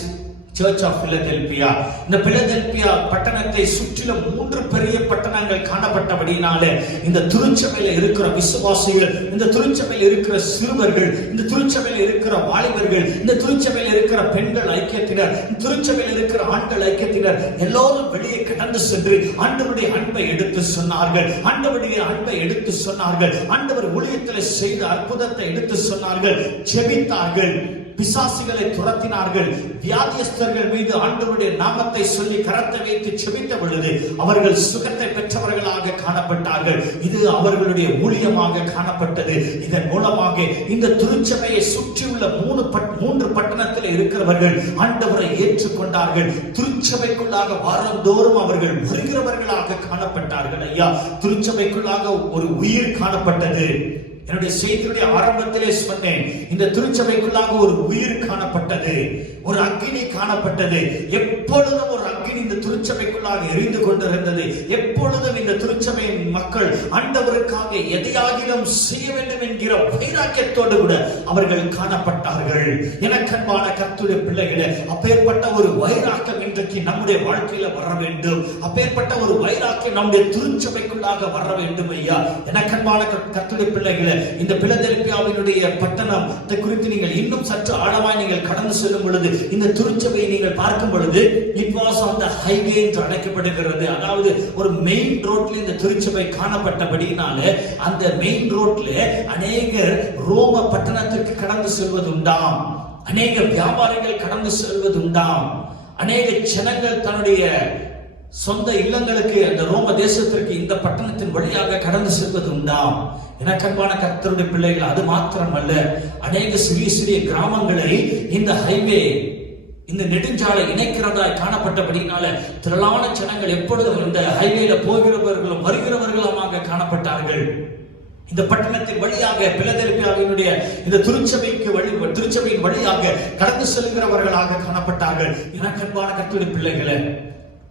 Church of Philadelphia. இந்த பிலதெல்பியா பட்டணத்தை சுற்றிலும் 3 பெரிய பட்டணங்கள் காணப்பட்டபடினாலே இந்த திருச்சபையில இருக்கிற விசுவாசிகள், இந்த திருச்சபையில் இருக்கிற சிறுவர்கள், இந்த திருச்சபையில் இருக்கிற வாலிபர்கள், இந்த திருச்சபையில் இருக்கிற பெண்கள் ஐக்கியத்தினர், இந்த திருச்சபையில் இருக்கிற ஆண்கள் ஐக்கியத்தினர் எல்லோரும் வெளியே கடந்து சென்று ஆண்டவருடைய அன்பை எடுத்து சொன்னார்கள். ஆண்டவருடைய அன்பை எடுத்து சொன்னார்கள். ஆண்டவர் ஊழியத்தில் செய்த அற்புதத்தை எடுத்து சொன்னார்கள். ஜெபித்தார்கள், பிசாசுகளை துரத்தினார்கள். வியாதியஸ்தர்கள் மீது ஆண்டவருடைய நாமத்தை சொல்லி கரத்தை வைத்து ஜெபித்த பொழுது அவர்கள் சுகத்தை பெற்றவர்களாக காணப்பட்டார்கள். இது அவர்களுடைய ஊழியமாக காணப்பட்டது. இதன் மூலமாக இந்த திருச்சபையை சுற்றியுள்ள 3 பட்டணத்தில் இருக்கிறவர்கள் ஆண்டவரை ஏற்றுக்கொண்டார்கள். திருச்சபைக்குள்ளாக வாரந்தோறும் அவர்கள் வருகிறவர்களாக காணப்பட்டார்கள். ஐயா, திருச்சபைக்குள்ளாக ஒரு உயிர் காணப்பட்டது. என்னுடைய செய்தியுடைய ஆரம்பத்திலே சொன்னேன், இந்த திருச்சபைக்குள்ளாக ஒரு உயிர் காணப்பட்டது, ஒரு அக்கினி காணப்பட்டது. எப்பொழுதும் ஒரு அக்கினி இந்த திருச்சபைக்குள்ளாக எரிந்து கொண்டிருந்தது. எப்பொழுதும் இந்த திருச்சபையின் மக்கள் ஆண்டவருக்காக எதையாகிலும் செய்ய வேண்டும் என்கிற வைராக்கியத்தோடு கூட அவர்கள் காணப்பட்டார்கள். எனக்கன்பான கர்த்தருடைய பிள்ளைகளே, அப்பேற்பட்ட ஒரு வைராக்கியம் இன்றைக்கு நம்முடைய வாழ்க்கையில வர வேண்டும். அப்பேற்பட்ட ஒரு வைராக்கியம் நம்முடைய திருச்சபைக்குள்ளாக வர வேண்டும். ஐயா, எனக்கன்பான கர்த்தருடைய பிள்ளைகளே, இந்த பிலதெல்பியாவினுடைய பட்டணத்தை குறித்து நீங்கள் இன்னும் சற்று ஆழமாய் நீங்கள் கடந்து செல்லும் பொழுது, இந்த திருச்சபையை நீங்கள் பார்க்கும் பொழுது it was on the highway என்று அழைக்கப்படுகிறது. அதாவது ஒரு மெயின் ரோட்ல இந்த திருச்சபை காணப்பட்டபடினால அந்த மெயின் ரோட்ல அநேகர் ரோம பட்டணத்திற்கு கடந்து செல்வதுண்டாம், அநேக வியாபாரிகள் கடந்து செல்வதுண்டாம், அநேக ஜனங்கள் தன்னுடைய சொந்த இல்லங்களுக்கு அந்த ரோம தேசத்திற்கு இந்த பட்டணத்தின் வழியாக கடந்து செல்வது உண்டாம். எனக்கன்பான கர்த்தருடைய பிள்ளைகள், அது மாத்திரமல்ல, அநேக சிறிய சிறிய கிராமங்களை இந்த ஹைவே, இந்த நெடுஞ்சாலை இணைக்கிறதாய் காணப்பட்டபடினால திரளான ஜனங்கள் எப்பொழுதும் இந்த ஹைவேல போகிறவர்களும் வருகிறவர்களுமாக காணப்பட்டார்கள். இந்த பட்டணத்தின் வழியாக பிலதெல்பியாவினுடைய இந்த திருச்சபையின் வழியாக கடந்து செல்கிறவர்களாக காணப்பட்டார்கள். எனக்கன்பான கர்த்தருடைய பிள்ளைகளே,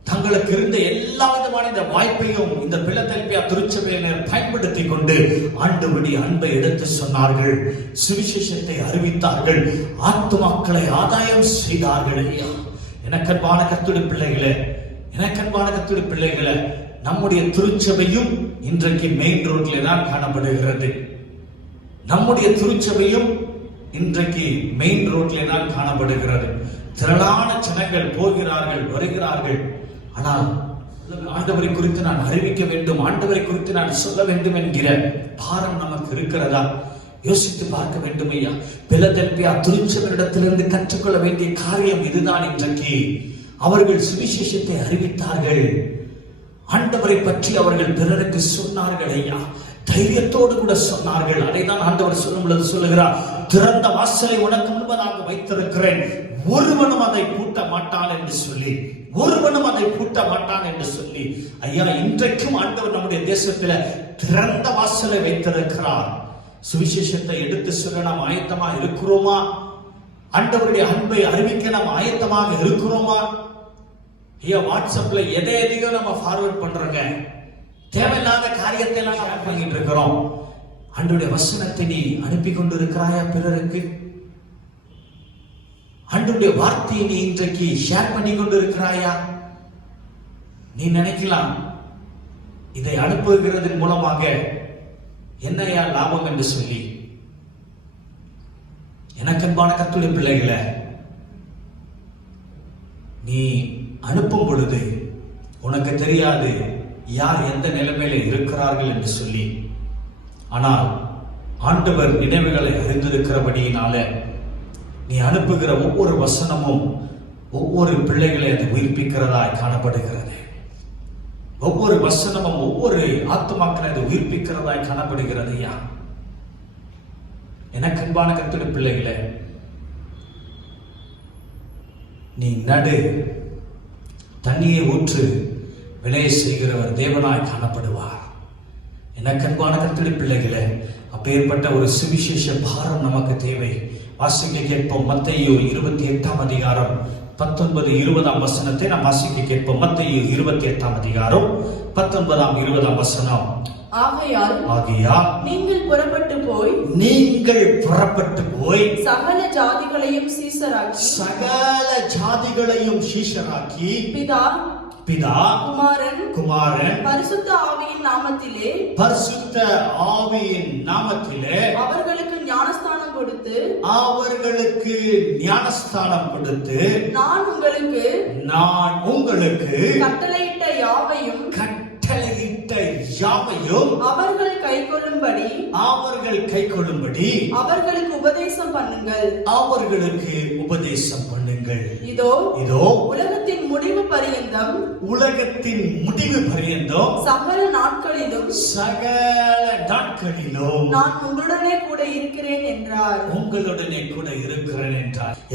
தங்களுக்கு இருந்த எல்லா விதமான இந்த வாய்ப்பையும் இந்த பிலதெல்பியா திருச்சபையினர் பயன்படுத்தி கொண்டு ஆண்டவருடைய அன்பை எடுத்து சொன்னார்கள், சுவிசேஷத்தை அறிவித்தார்கள், ஆத்துமாக்களை ஆதாயம் செய்தார்கள். ஐயா, எனக்கன்பான கர்த்தருடைய பிள்ளைகளே, எனக்கன்பான கர்த்தருடைய பிள்ளைகளே, நம்முடைய திருச்சபையும் இன்றைக்கு மெயின் ரோட்ல தான் காணப்படுகிறது. நம்முடைய திருச்சபையும் இன்றைக்கு மெயின் ரோட்ல தான் காணப்படுகிறது. திரளான ஜனங்கள் போகிறார்கள், வருகிறார்கள். ஆனால் ஆண்டவரை குறித்து நான் அறிவிக்க வேண்டும், ஆண்டவரை குறித்து நான் சொல்ல வேண்டும் என்கிற பாரம் நமக்கு இருக்கிறதா? யோசித்து பார்க்க வேண்டும். ஐயா, பிலதெல்பியா திருச்சபையிடத்திலிருந்து கற்றுக்கொள்ள வேண்டிய காரியம் இதுதான். இன்றைக்கு அவர்கள் சுவிசேஷத்தை அறிவித்தார்கள், ஆண்டவரை பற்றி அவர்கள் பிறருக்கு சொன்னார்கள். ஐயா, தைரியத்தோடு கூட சொன்னார்கள். அதைதான் ஆண்டவர் சொல்லும் பொழுது சொல்லுகிறார், திறந்த வாசலை உனக்கு முன்பதாக வைத்திருக்கிறேன், ஒருவனும் அதை பூட்ட மாட்டான் என்று சொல்லி, ஒருவனும் அதை பூட்ட மாட்டான் என்று சொல்லி. ஐயா, இன்றைக்கும் ஆண்டவர் நம்முடைய தேசத்துல திறந்த வாசலை வைத்திருக்கிறார். சுவிசேஷத்தை எடுத்து சொல்ல நாம் ஆயத்தமாக இருக்கிறோமா? ஆண்டவருடைய அன்பை அறிவிக்க நாம் ஆயத்தமாக இருக்கிறோமா? ஐயா, வாட்ஸ்அப்ல எதையோ நம்ம ஃபார்வர்ட் பண்றோங்க, தேவையில்லாத காரியத்தை எல்லாம் ஷேர் பண்ணிட்டு இருக்கிறோம். ஆண்டவருடைய வசனத்தை நீ அனுப்பி கொண்டு இருக்கிறாயா பிறருக்கு? ஆண்டவருடைய வார்த்தையை நீ இன்றைக்கு ஷேர் பண்ணி கொண்டு இருக்கிறாயா? நீ நினைக்கலாம், இதை அனுப்புகிறதன் மூலமாக என்னையா லாபம் என்று சொல்லி. எனக்கு அன்பான கர்த்தருடைய பிள்ளைகளை, நீ அனுப்பும் பொழுது உனக்கு தெரியாது யார் எந்த நிலைமையில இருக்கிறார்கள் என்று சொல்லி. ஆனால் ஆண்டவர் நினைவுகளை அறிந்திருக்கிறபடியினால நீ அனுப்புகிற ஒவ்வொரு வசனமும் ஒவ்வொரு பிள்ளைகளை அது உயிர்ப்பிக்கிறதாய் காணப்படுகிறது. ஒவ்வொரு வசனமும் ஒவ்வொரு ஆத்துமாக்களை அது உயிர்ப்பிக்கிறதாய் காணப்படுகிறது. ஐயா, எனக்கு அன்பான கர்த்தருடைய பிள்ளைகளை, நீ நடு, தண்ணியை ஊற்று, விளைய செய்கிறவர் தேவனாய் காணப்படுவார். எனக்கு அன்பான கர்த்தருடைய பிள்ளைகளே, அப்பேற்பட்ட ஒரு சுவிசேஷ பாரம் நமக்கு தேவை. வாசிக்க கேட்போம். மத்தேயு 28ஆம் அதிகாரம் 19-20 வசனத்தை நாம் வாசிக்க கேட்போம். மத்தேயு 28ஆம் அதிகாரம் 19-20 வசனம். ஆகையால் நீங்கள் புறப்பட்டு போய் சகல ஜாதிகளையும் சீஷராக்கி பிதா குமாரன் பரிசுத்த ஆவியின் நாமத்திலே அவர்களுக்கு ஞானஸ்தானம் கொடுத்து நான் உங்களுக்கு கட்டளையிட்ட யாவையும் அவர்கள் கைக்கொள்ளும்படி அவர்களுக்கு உபதேசம் பண்ணுங்கள். இதோ உலகத்தின் முடிவு பரியந்தம் சகல நாட்களிலும் நான் உங்களுடனே கூட இருக்கிறேன் என்றார்.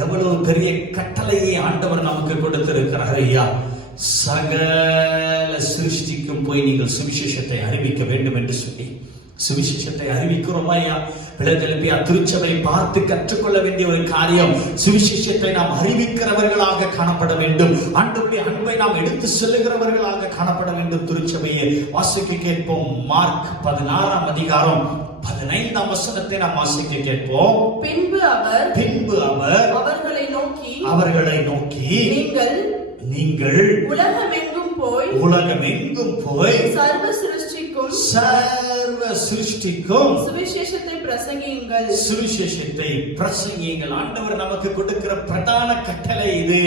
எவ்வளவு பெரிய கட்டளையை ஆண்டவர் நமக்கு கொடுத்திருக்கிறார். ஐயா, சகல சிருஷ்டிக்கும் போய் நீங்கள் சுவிசேஷத்தை அறிவிக்க வேண்டும் என்று சொல்லி சுவிசேஷத்தை அறிவிக்கிறோமா? ஐயா, பிலதெல்பியா திருச்சபை பார்த்து கற்றுக்கொள்ள வேண்டிய ஒரு காரியம், சுவிசேஷத்தை நாம் அறிவிக்கிறவர்களாக காணப்பட வேண்டும். ஆண்டவருடைய அன்பை நாம் எடுத்து செல்லுகிறவர்களாக காணப்பட வேண்டும். திருச்சபையை வாசிக்க கேட்போம். மார்க் 16ஆம் அதிகாரம் 15ஆம் வசனத்தை நாம் வாசிக்க கேட்போம். பின்பு அவர் அவர்களை நோக்கி நீங்கள் உலகமெங்கும் போய் சர்வ சிருஷ்டிக்கும் சுவிசேஷத்தை பிரசங்கியுங்கள். ஆண்டவர் நமக்கு கொடுக்கிற பிரதான கட்டளை இது.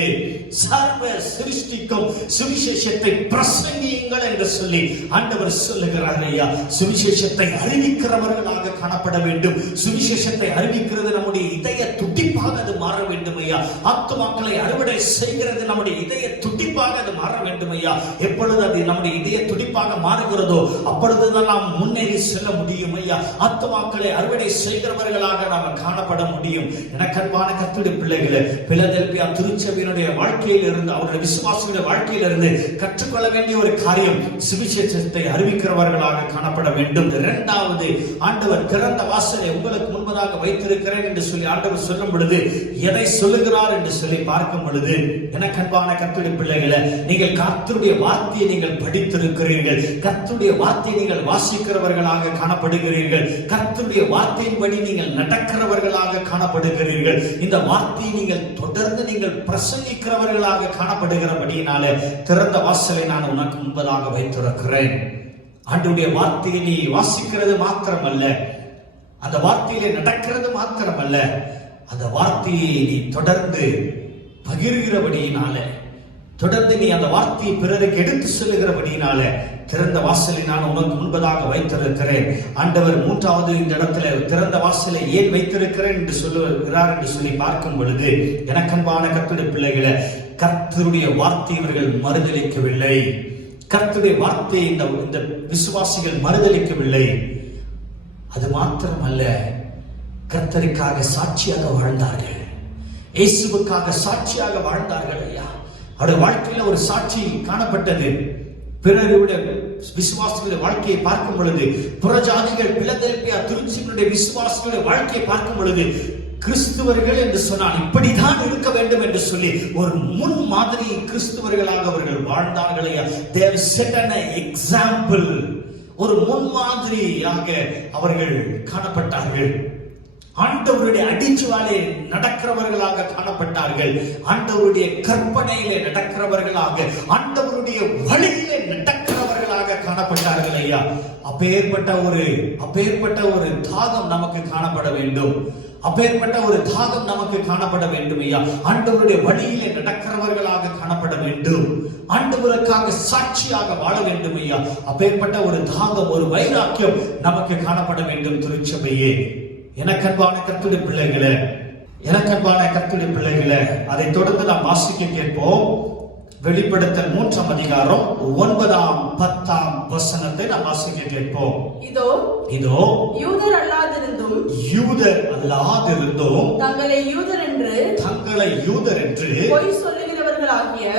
சர்வ சிருஷ்டிக்கும் சுவிசேஷத்தை பிரசங்கியுங்கள் என்று சொல்லி ஆண்டவர் சொல்லுகிறார். ஐயா, சுவிசேஷத்தை அறிவிக்கிறவர்களாக காணப்பட வேண்டும். சுவிசேஷத்தை அறிவிக்கிறது நம்முடைய இதய துடிப்பாக அது மாற வேண்டும். ஐயா, ஆத்துமாக்களை அறுவடை செய்கிறது நம்முடைய இதய துடிப்பாக அது மாற வேண்டும். ஐயா, எப்பொழுது அது நம்முடைய இதய துடிப்பாக மாறுகிறதோ அப்பொழுதுதான் நாம் முன்னேறி செல்ல முடியும். ஐயா, ஆத்துமாக்களை அறுவடை செய்கிறவர்களாக நாம் காணப்பட முடியும். எனக்கு அன்பான கர்த்தருடைய பிள்ளைகளே, பிலதெல்பியா திருச்சபையினுடைய வாழ்க்கையில் இருந்து, அவருடைய விசுவாசிகளுடைய வாழ்க்கையில் இருந்து கற்றுக்கொள்ள வேண்டிய ஒரு காரியம், சுவிசேஷத்தை அறிவிக்கிறவர்களாக காணப்பட வேண்டும். இரண்டாவது, ஆண்டவர் திறந்த வாசலை உங்களுக்கு முன்பதாக வைத்திருக்கிறேன் என்று சொல்லி ஆண்டவர் சொல்லும் பொழுது எதை சொல்லுகிறார் என்று சொல்லி பார்க்கும் பொழுது, எனக்கு அன்பான கர்த்தருடைய பிள்ளைகளே, நீங்கள் கர்த்தருடைய வார்த்தையை நீங்கள் படித்திருக்கிறீர்கள், கர்த்தருடைய வார்த்தையை நீங்கள் வாசிக்கிறவர்களாக காணப்படுகிறீர்கள், கர்த்தருடைய வார்த்தையின்படி நீங்கள் நடக்கிறவர்களாக காணப்படுகிறீர்கள். இந்த வார்த்தையை நீங்கள் தொடர்ந்து நீங்கள் பிரசங்கிக்கிறவர்களாக காணப்படுகிறபடியினாலே திறந்த வாசலை நான் உனக்கு முன்பதாக வைத்திருக்கிறேன். ஆண்டவருடைய வார்த்தையை நீ வாசிக்கிறது மாத்திரமல்ல, அந்த வார்த்தையிலே நடக்கிறது மாத்திரமல்ல, அந்த வார்த்தையை நீ தொடர்ந்து பகிர்கிறபடியினாலே, தொடர்ந்து நீ அந்த வார்த்தையை பிறருக்கு எடுத்து செல்லுகிறபடியினால திறந்த வாசலை நான் உனக்கு முன்பதாக வைத்திருக்கிறேன். ஆண்டவர் மூன்றாவது இந்த இடத்துல திறந்த வாசலை ஏன் வைத்திருக்கிறேன் என்று சொல்லுகிறார் என்று சொல்லி பார்க்கும் பொழுது, எனக்கன்பான கர்த்தருடைய பிள்ளைகளை, கர்த்தருடைய வார்த்தை இவர்கள் மறுதலிக்கவில்லை. கர்த்தருடைய வார்த்தையை இந்த விசுவாசிகள் மறுதலிக்கவில்லை. அது மாத்திரமல்ல, கர்த்தருக்காக சாட்சியாக வாழ்ந்தார்கள், இயேசுவுக்காக சாட்சியாக வாழ்ந்தார்கள். ஐயா, அவருடைய வாழ்க்கையில ஒரு சாட்சி காணப்பட்டது. பிறருடைய விசுவாசிகளுடைய வாழ்க்கையை பார்க்கும் பொழுது, புறஜாதிகள் பிலதெல்பியா திருச்சபையுடைய விசுவாசிகளுடைய வாழ்க்கையை பார்க்கும் பொழுது, கிறிஸ்துவர்கள் என்று சொன்னால் இப்படிதான் இருக்க வேண்டும் என்று சொல்லி ஒரு முன் மாதிரி கிறிஸ்துவர்களாக அவர்கள் வாழ்ந்தார்கள். They have set an example. ஒரு முன்மாதிரியாக அவர்கள் காணப்பட்டார்கள். ஆண்டவருடைய அடிச்சுவாலே நடக்கிறவர்களாக காணப்பட்டார்கள். ஆண்டவருடைய கற்பனையிலே நடக்கிறவர்களாக, ஆண்டவருடைய வழியிலே நடக்கிறவர்களாக காணப்பட்டார்கள். ஐயா, அப்பேற்பட்ட ஒரு தாகம் நமக்கு காணப்பட வேண்டும். அப்பேற்பட்ட ஒரு தாகம் நமக்கு காணப்பட வேண்டும் ஐயா. ஆண்டவருடைய வழியிலே நடக்கிறவர்களாக காணப்பட வேண்டும். ஆண்டவருக்காக சாட்சியாக வாழ வேண்டும் ஐயா. அப்பேற்பட்ட ஒரு தாகம், ஒரு வைராக்கியம் நமக்கு காணப்பட வேண்டும் திருச்சபையே. எனக்கன்பான கர்த்தருடைய பிள்ளைகளே, எனக்கன்பான கர்த்தருடைய பிள்ளைகளே, அதை தொடர்ந்து நாம் வாசிக்க கேட்போம். வெளிப்படுத்தல் 3ஆம் அதிகாரம் 9ஆம் 10ஆம் வசனத்தை நாம் வாசிக்க கேட்போம். இதோ யூதர் அல்லாதிருந்தும் தங்களை யூதர் என்று பொய் சொல்லுகிறவர்களாகிய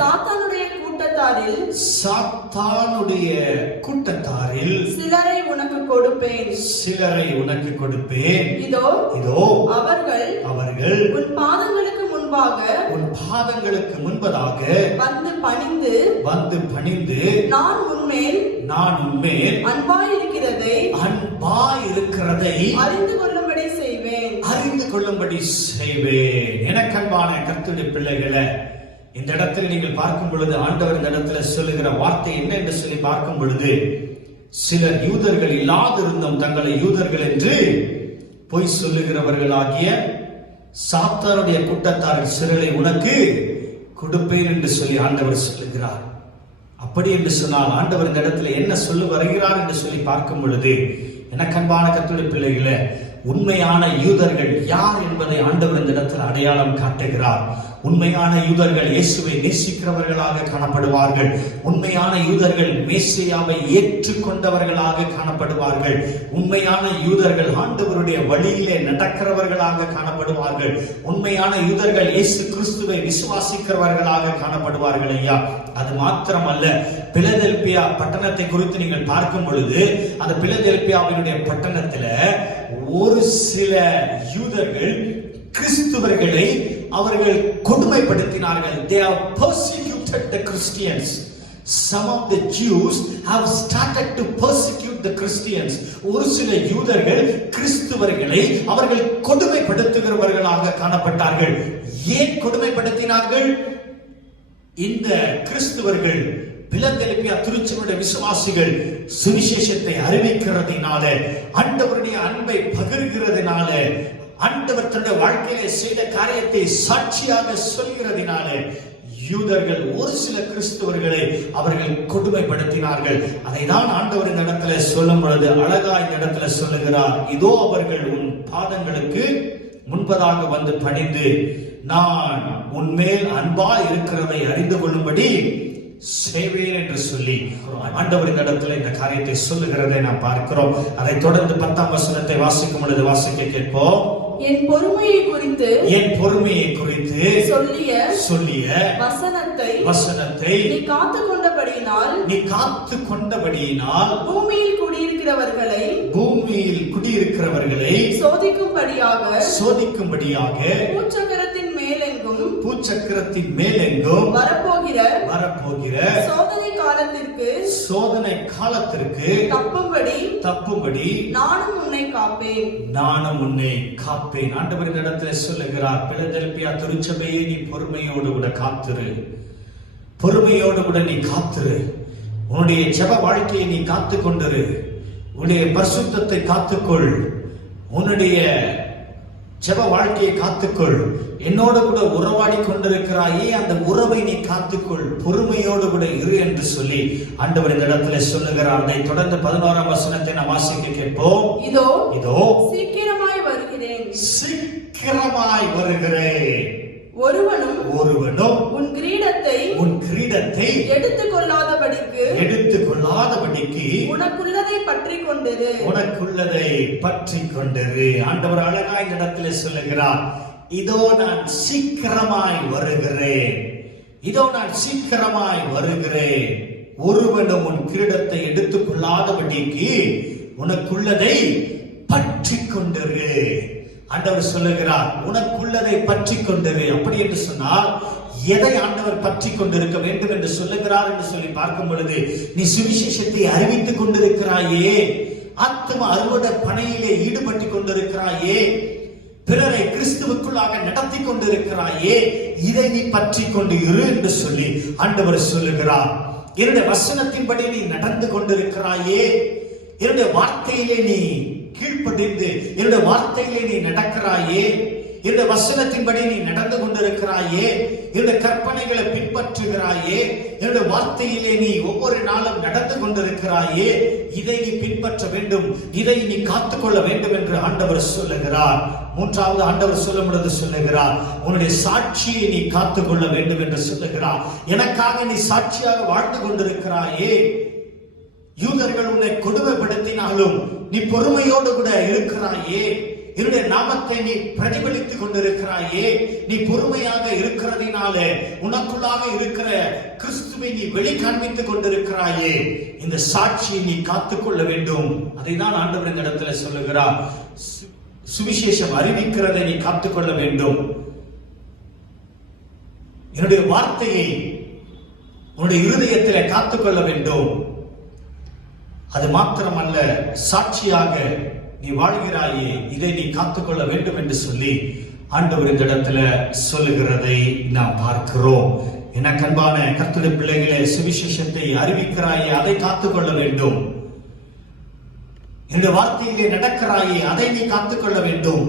சாத்தானுடைய கூட்டத்தாரில் சிலரை உனக்கு கொடுப்பேன். இதோ அவர்கள் உன் பாதங்களுக்கு முன்பதாக வந்து பணிந்து நான் உன்மேல் அன்பாயிருக்கிறதை அறிந்து கொள்ளும்படி செய்வேன். எனக்கன்பான கர்த்தருடைய பிள்ளைகளே, இந்த இடத்துல நீங்கள் பார்க்கும் பொழுது ஆண்டவர் இந்த இடத்துல சொல்லுகிற வார்த்தை என்ன என்று சொல்லி பார்க்கும் பொழுது, சிலர் யூதர்கள் இல்லாதிருந்தும் தங்களை யூதர்கள் என்று பொய் சொல்லுகிறவர்களாகிய சாத்தானுடைய கூட்டத்தாரின் சிலரை உனக்கு கொடுப்பேன் என்று சொல்லி ஆண்டவர் சொல்லுகிறார். அப்படி என்று சொன்னால் ஆண்டவர் இந்த இடத்துல என்ன சொல்ல வருகிறார் என்று சொல்லி பார்க்கும் பொழுது, எனக்கன்பான கர்த்தருடைய பிள்ளைகளே, உண்மையான யூதர்கள் யார் என்பதை ஆண்டவர் இந்த இடத்தில் அடையாளம் காட்டுகிறார். உண்மையான யூதர்கள் இயேசுவை நேசிக்கிறவர்களாக காணப்படுவார்கள். உண்மையான யூதர்கள் மேசியாவை ஏற்றுக்கொண்டவர்களாக காணப்படுவார்கள். உண்மையான யூதர்கள் ஆண்டவருடைய வழியிலே நடக்கிறவர்களாக காணப்படுவார்கள். உண்மையான யூதர்கள் இயேசு கிறிஸ்துவை விசுவாசிக்கிறவர்களாக காணப்படுவார்கள் ஐயா. அது மாத்திரமல்ல, பிலதெல்பியா பட்டணத்தை குறித்து நீங்கள் பார்க்கும் பொழுது, அந்த பிலதெல்பியாவினுடைய பட்டணத்துல ஒரு சில யூதர்கள் கிறிஸ்துவர்களை அவர்கள் கொடுமைப்படுத்தினார்கள். They have persecuted the Christians. Some of the Jews have started to persecute the Christians. ஒரு சில யூதர்கள் கிறிஸ்துவர்களை அவர்கள் கொடுமைப்படுத்துகிறவர்களாக காணப்பட்டார்கள். ஏன் கொடுமைப்படுத்தினார்கள்? இந்த கிறிஸ்துவர்கள் பிலதெல்பியா திருச்சபையுடைய விசுவாசிகள் சுவிசேஷத்தை அறிவிக்கிறதுனால, ஆண்டவருடைய அன்பை பகிர்கிறதுனால, ஆண்டவர் தன்னுடைய வாழ்க்கையிலே செய்த காரியத்தை சாட்சியாக சொல்கிறதுனால யூதர்கள் ஒரு சில கிறிஸ்தவர்களை அவர்கள் கொடுமைப்படுத்தினார்கள். அதை தான் ஆண்டவர் இந்த இடத்துல சொல்லும் பொழுது அழகா இந்த இடத்துல சொல்லுகிறார். இதோ அவர்கள் உன் பாதங்களுக்கு முன்பதாக வந்து பணிந்து நான் உன்மேல் அன்பா இருக்கிறதை அறிந்து கொள்ளும்படி செய்வேன் என்று சொல்லி ஆண்டவர் இந்த இடத்துல இந்த காரியத்தை சொல்லுகிறதை நாம் பார்க்கிறோம். அதை தொடர்ந்து 10ஆம் வசனத்தை வாசிக்கும் பொழுது வாசிக்க கேட்போம். என் பொறுமையை குறித்து சொல்லிய வசனத்தை நீ காத்துக் கொண்டபடியினால் பூமியில் குடியிருக்கிறவர்களை சோதிக்கும்படியாக பூச்சக்கரத்தின் மேலெங்கும் வரப்போகிற சோதனை காலத்திற்கு தப்பும்படி நானும் உன்னை காப்பேன். ஆண்டவர் இந்த இடத்துல சொல்லுகிறார், பிலதெல்பியா திருச்சபையை நீ பொறுமையோடு கூட காத்திரு. உன்னுடைய ஜெப வாழ்க்கையை நீ காத்து கொண்டிரு. உன்னுடைய பரிசுத்தத்தை காத்துக்கொள். உன்னுடைய ஜெப வாழ்க்கையை காத்துக்கொள். என்னோடு கூட உறவாடி கொண்டிருக்கிறாயே, அந்த உறவை நீ காத்துக்கொள், பொறுமையோடு கூட இரு என்று சொல்லி ஆண்டவர் இந்த இடத்துல சொல்லுகிறார். அதை தொடர்ந்து 11ஆம் வசனத்தை நாம் வாசிக்க கேட்போம். இதோ சீக்கிரமாய் வருகிறேன். ஒருவனும் உன் கிரீடத்தை எடுத்துக் கொள்ளாதபடிக்கு உனக்குள்ளதை பற்றிக் கொண்டிரு. ஆண்டவர் அழகா இந்த இடத்துல சொல்லுகிறார், இதோ நான் சீக்கிரமாய் வருகிறேன். ஒருவனும் உன் கிரீடத்தை எடுத்துக் கொள்ளாதபடிக்கு உனக்குள்ளதை பற்றிக் கொண்டிரு. ஆண்டவர் சொல்லுகிறார், உனக்குள்ளதை பற்றிக் கொண்டிரு. அப்படி என்று சொன்னால் எதை ஆண்டவர் பற்றி கொண்டிருக்க வேண்டும் என்று சொல்லுகிறார் என்று சொல்லி பார்க்கும் பொழுது, நீ சுவிசேஷத்தை அறிவித்துக் கொண்டிருக்கிறாயே, ஆத்தும அறுவடை பணியிலே ஈடுபட்டு கொண்டிருக்கிறாயே, பிறரை கிறிஸ்துவுக்குள்ளாக நடத்தி கொண்டிருக்கிறாயே, இதை நீ பற்றி கொண்டு இரு என்று சொல்லி ஆண்டவர் சொல்லுகிறார். என்னுடைய வசனத்தின்படி நீ நடந்து கொண்டிருக்கிறாயே, என்னுடைய வார்த்தையிலே நீ கீழ்ப்படிந்து என்னுடைய வார்த்தையிலே நீ நடக்கிறாயே, என்னுடைய வசனத்தின்படி நீ நடந்து கொண்டிருக்கிறாயே, என்னுடைய கற்பனைகளை பின்பற்றுகிறாயே, என்னுடைய வார்த்தையிலே நீ ஒவ்வொரு நாளும் நடந்து கொண்டிருக்கிறாயே, இதை நீ பின்பற்ற வேண்டும், இதை நீ காத்துக்கொள்ள வேண்டும் என்று ஆண்டவர் சொல்லுகிறார். மூன்றாவது ஆண்டவர் சொல்லும் பொழுது சொல்லுகிறார், உன்னுடைய சாட்சியை நீ காத்துக்கொள்ள வேண்டும் என்று சொல்லுகிறார். எனக்காக நீ சாட்சியாக வாழ்ந்து கொண்டிருக்கிறாயே, யூதர்கள் உன்னை கொடுமைப்படுத்தினாலும் நீ பொறுமையோடு கூட இருக்கிறாயே, என்னுடைய நாமத்தை நீ பிரதிபலித்துக் கொண்டிருக்கிறாயே, நீ பொறுமையாக இருக்கிறதினாலே உனக்குள்ளாக இருக்கிற கிறிஸ்துவை நீ வெளிக்காண்பித்துக் கொண்டிருக்கிறாயே, இந்த சாட்சியை நீ காத்துக்கொள்ள வேண்டும். அதை தான் ஆண்டவர் இந்த இடத்துல சொல்லுகிறார். சுவிசேஷம் அறிவிக்கிறதை நீ காத்துக்கொள்ள வேண்டும். என்னுடைய வார்த்தையை உன்னுடைய இருதயத்தில் காத்துக்கொள்ள வேண்டும். அது மாத்திரமல்ல, சாட்சியாக நீ வாழ்கிறாயே, இதை நீ காத்துக்கொள்ள வேண்டும் என்று சொல்லி ஆண்டவர் இந்த இடத்துல சொல்லுகிறதை நாம் பார்க்கிறோம். எனக்கு அன்பான கர்த்தருடைய பிள்ளைகளே, சுவிசேஷத்தை அறிவிக்கிறாயே, அதை காத்துக்கொள்ள வேண்டும். இந்த வார்த்தையிலே நடக்கிறாயே, அதை நீ காத்துக்கொள்ள வேண்டும்.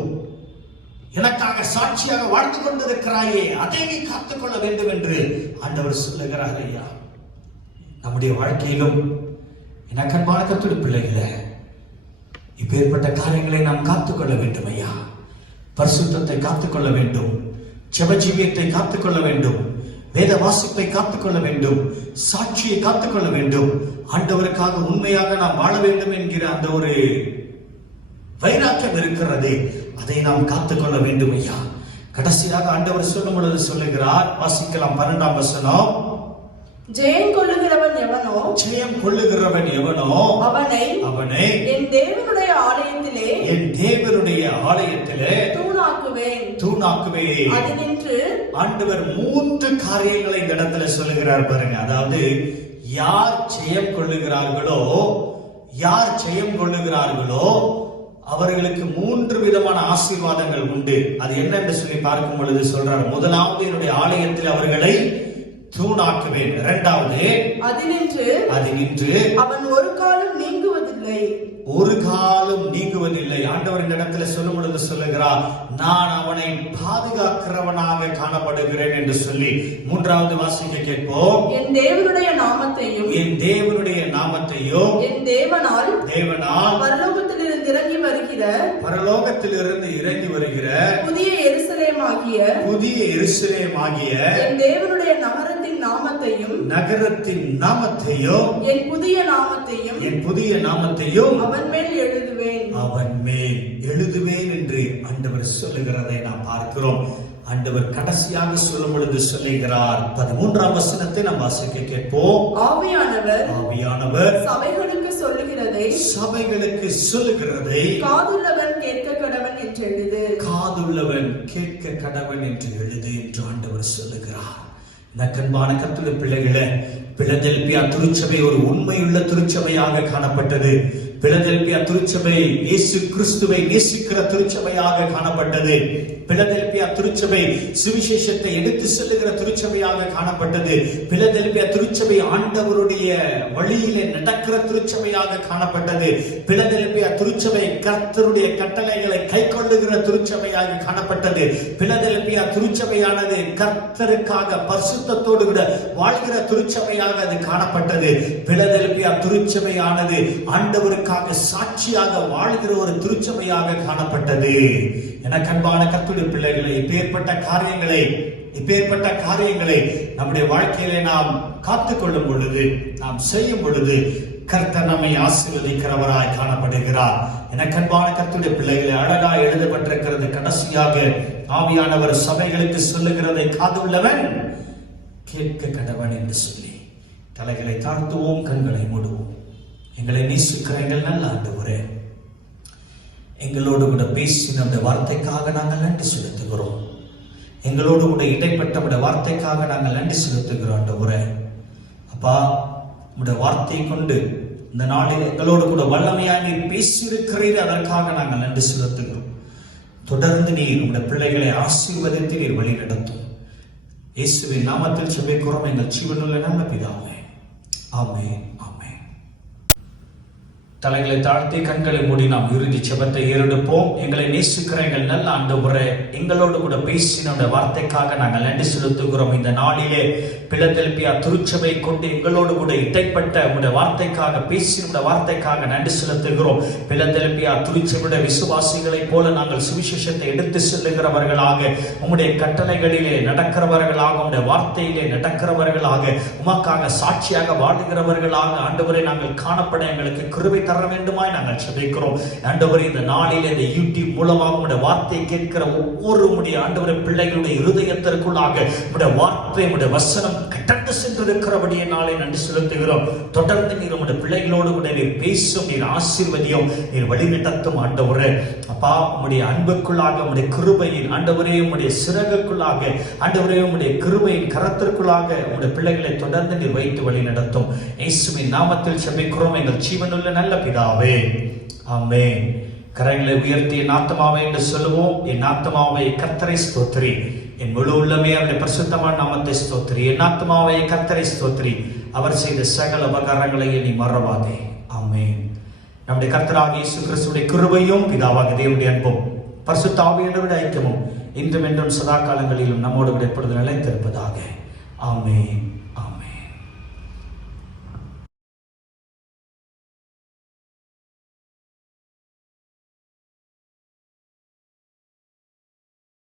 எனக்காக சாட்சியாக வாழ்ந்து கொண்டிருக்கிறாயே, அதை நீ காத்துக்கொள்ள வேண்டும் என்று ஆண்டவர் சொல்லுகிறார். ஐயா, நம்முடைய வாழ்க்கையிலும் எனக்கு அன்பான கர்த்தருடைய பிள்ளைகளே, இப்பேற்பட்ட காரியங்களை நாம் காத்துக்கொள்ள வேண்டும். ஐயா, பரிசுத்தத்தை காத்துக்கொள்ள வேண்டும், ஜெபஜீவியத்தை காத்துக்கொள்ள வேண்டும், வேத வாசிப்பை காத்துக்கொள்ள வேண்டும், சாட்சியை காத்துக்கொள்ள வேண்டும். ஆண்டவருக்காக உண்மையாக நாம் வாழ வேண்டும் என்கிற அந்த ஒரு வைராக்கியம் இருக்கிறது, அதை நாம் காத்துக்கொள்ள வேண்டும். ஐயா, கடைசியாக ஆண்டவர் சொல்லும் பொழுது சொல்லுகிறார், வாசிக்கலாம் 12ஆம் வசனம். ஜெயம் கொள்ளுகிறவன் எவனோ, ஜெயம் கொள்ளுகிறவன் எவனோ அவனை என் தேவனுடைய ஆலயத்திலே தூணாக்குவேன். அதினின்று ஆண்டவர் 3 காரியங்களை இந்த இடத்துல சொல்லுகிறார் பாருங்க. அதாவது யார் ஜெயம் கொள்ளுகிறார்களோ அவர்களுக்கு 3 விதமான ஆசீர்வாதங்கள் உண்டு. அது என்ன என்று சொல்லி பார்க்கும் பொழுது சொல்றார், முதலாவது என்னுடைய ஆலயத்தில் அவர்களை தூணாக்குவேன். இரண்டாவது, அதினின்று அவன் ஒரு காலம் நீங்குவதில்லை. ஆண்டவர் இந்த இடத்துல சொல்லும் பொழுது சொல்லுகிறார், நான் அவனை பாதுகாக்கிறவனாக காணப்படுகிறேன் என்று சொல்லி. மூன்றாவது வாசிக்க கேட்போம். என் தேவனுடைய நாமத்தையும் என் தேவனால் பரலோகத்திலிருந்து இறங்கி வருகிற புதிய எருசலேமாகிய என் தேவனுடைய நகரத்தின் நாமத்தையும் என் புதிய நாமத்தையும் அவன் மேல் எழுதுவேன் என்று ஆண்டவர் சொல்லுகிறதை நாம் பார்க்கிறோம். ஆண்டவர் கடைசியாக சொல்லும் பொழுது சொல்லுகிறார், 13ஆம் வசனத்தை நாம் வாசிக்க கேட்போம். ஆவியானவர் சபைகளுக்கு சொல்லுகிறதை காதுள்ளவன் கேட்க கடவன் என்று எழுது என்று ஆண்டவர் சொல்லுகிறார். நக்கன்பான கர்த்தருடைய பிள்ளைகளே, பிலதெல்பியா திருச்சபை ஒரு உண்மையுள்ள திருச்சபையாக காணப்பட்டது. பிலதெல்பியா திருச்சபை இயேசு கிறிஸ்துவை நேசிக்கிற திருச்சபையாக காணப்பட்டது. பிலதெல்பியா திருச்சபை சுவிசேஷத்தை எடுத்து செல்லுகிற திருச்சபையாக காணப்பட்டது. பிலதெல்பியா திருச்சபை ஆண்டவருடைய வழியிலே நடக்கிற திருச்சபையாக காணப்பட்டது. பிலதெல்பியா திருச்சபை கர்த்தருடைய கட்டளைகளை கைக்கொள்ளுகிற திருச்சபையாக காணப்பட்டது. பிலதெல்பியா திருச்சபையானது கர்த்தருக்காக பரிசுத்தத்தோடு கூட வாழ்கிற திருச்சபையாக அது காணப்பட்டது. பிலதெல்பியா திருச்சபையானது ஆண்டவருக்காக சாட்சியாக வாழ்கிற ஒரு திருச்சபையாக காணப்பட்டது. எனக்கு அன்பான கர்த்தருடைய பிள்ளைகளை, இப்பேற்பட்ட காரியங்களை நம்முடைய வாழ்க்கையிலே நாம் காத்துக்கொள்ளும் பொழுது, நாம் செய்யும் பொழுது கர்த்தர் நம்மை ஆசீர்வதிக்கிறவராய் காணப்படுகிறார். எனக்கு அன்பான கர்த்தருடைய பிள்ளைகளை, அழகாய் எழுதப்பட்டிருக்கிறது. கடைசியாக ஆவியானவர் சபைகளுக்கு சொல்லுகிறதை காதுள்ளவன் கேட்க கடவன் என்று சொல்லி தலைகளை தாழ்த்துவோம், கண்களை மூடுவோம். எங்களை நேசிக்கிற எங்கள் நல்ல ஆண்டவரே, எங்களோடு கூட பேசின அந்த வார்த்தைக்காக நாங்கள் நன்றி செலுத்துகிறோம். எங்களோடு கூட இடைப்பட்ட வார்த்தைக்காக நாங்கள் நன்றி செலுத்துகிறோம் ஆண்டவரே. அப்பா, உடைய வார்த்தையை கொண்டு இந்த நாளில் எங்களோடு கூட வல்லமையாக நீர் பேசியிருக்கிறீர், அதற்காக நாங்கள் நன்றி செலுத்துகிறோம். தொடர்ந்து நீர் உடைய பிள்ளைகளை ஆசீர்வதித்து நீர் வழி நடத்தும். இயேசுவின் நாமத்தில் ஜெபிக்கிறோம் எங்கள் ஜீவனுள்ள நல்ல பிதாவே, ஆமென், ஆமென். தலைகளை தாழ்த்தி கண்களை மூடி நாம் இறுதி ஜெபத்தை ஏறெடுப்போம். எங்களை நேசிக்கிற எங்கள் நல்ல ஆண்டவரே, எங்களோடு கூட பேசின வார்த்தைக்காக நாங்கள் நன்றி செலுத்துகிறோம். இந்த நாளிலே பிலதெல்பியா திருச்சபை கொண்டு எங்களோடு கூட இடைப்பட்ட உடைய வார்த்தைக்காக பேசின வார்த்தைக்காக நன்றி செலுத்துகிறோம். பிலதெல்பியா திருச்சபையுடைய விசுவாசிகளைப் போல நாங்கள் சுவிசேஷத்தை எடுத்து செல்லுகிறவர்களாக, உம்முடைய கட்டளைகளிலே நடக்கிறவர்களாக, உம்முடைய வார்த்தையிலே நடக்கிறவர்களாக, உமக்காக சாட்சியாக வாழுகிறவர்களாக ஆண்டவரை நாங்கள் காணப்பட எங்களுக்கு கிருபை தர வேண்டுமாய் நாங்கள் ஜெபிக்கிறோம். ஆண்டவரே, இந்த நாளில் இந்த யூடியூப் மூலமாக உடைய வார்த்தையை கேட்கிற ஒவ்வொரு உடைய ஆண்டவரை பிள்ளைகளுடைய இருதயத்திற்குள்ளாக உடைய வார்த்தை உடைய வசனம் கடந்து சென்றிருக்கிறபடியே நாளை நன்றி செலுத்துகிறோம். தொடர்ந்து நீர் உடைய பிள்ளைகளோடு கூட நீர் பேசும், நீர் ஆசீர்வதியும், நீர் வழிநடத்தும் ஆண்டவரே. அப்பா, உடைய அன்புக்குள்ளாக உடைய கிருபையின் ஆண்டவரே, உடைய சிறகுக்குள்ளாக ஆண்டவரே, உடைய கிருபையின் கரத்திற்குள்ளாக உடைய பிள்ளைகளை தொடர்ந்து நீர் வைத்து வழி நடத்தும். இயேசுவின் நாமத்தில் ஜெபிக்கிறோம் எங்கள் ஜீவனுள்ள நல்ல பிதாவே, ஆமென். கரங்களை உயர்த்தி என் ஆத்துமாவே என்று சொல்லுவோம். என் ஆத்துமாவை கர்த்தரை ஸ்தோத்திரி, என் முழு உள்ளமே அவருடைய பரிசுத்தமான நாமத்தை ஸ்தோத்திரி. என் ஆத்துமாவை கர்த்தரை ஸ்தோத்திரி, அவர் செய்த சகல உபகாரங்களை நீ மறவாதே. ஆமென். நம்முடைய கர்த்தராகிய இயேசு கிறிஸ்துவின் கிருபையும் பிதாவாகிய தேவனுடைய அன்பும் பரிசுத்த ஆவியானவருடைய ஐக்கியமும் இன்றும் என்றும் சதா காலங்களிலும் நம்மோடு கூட எப்பொழுது நிலைத்திருப்பதாக. ஆமென்.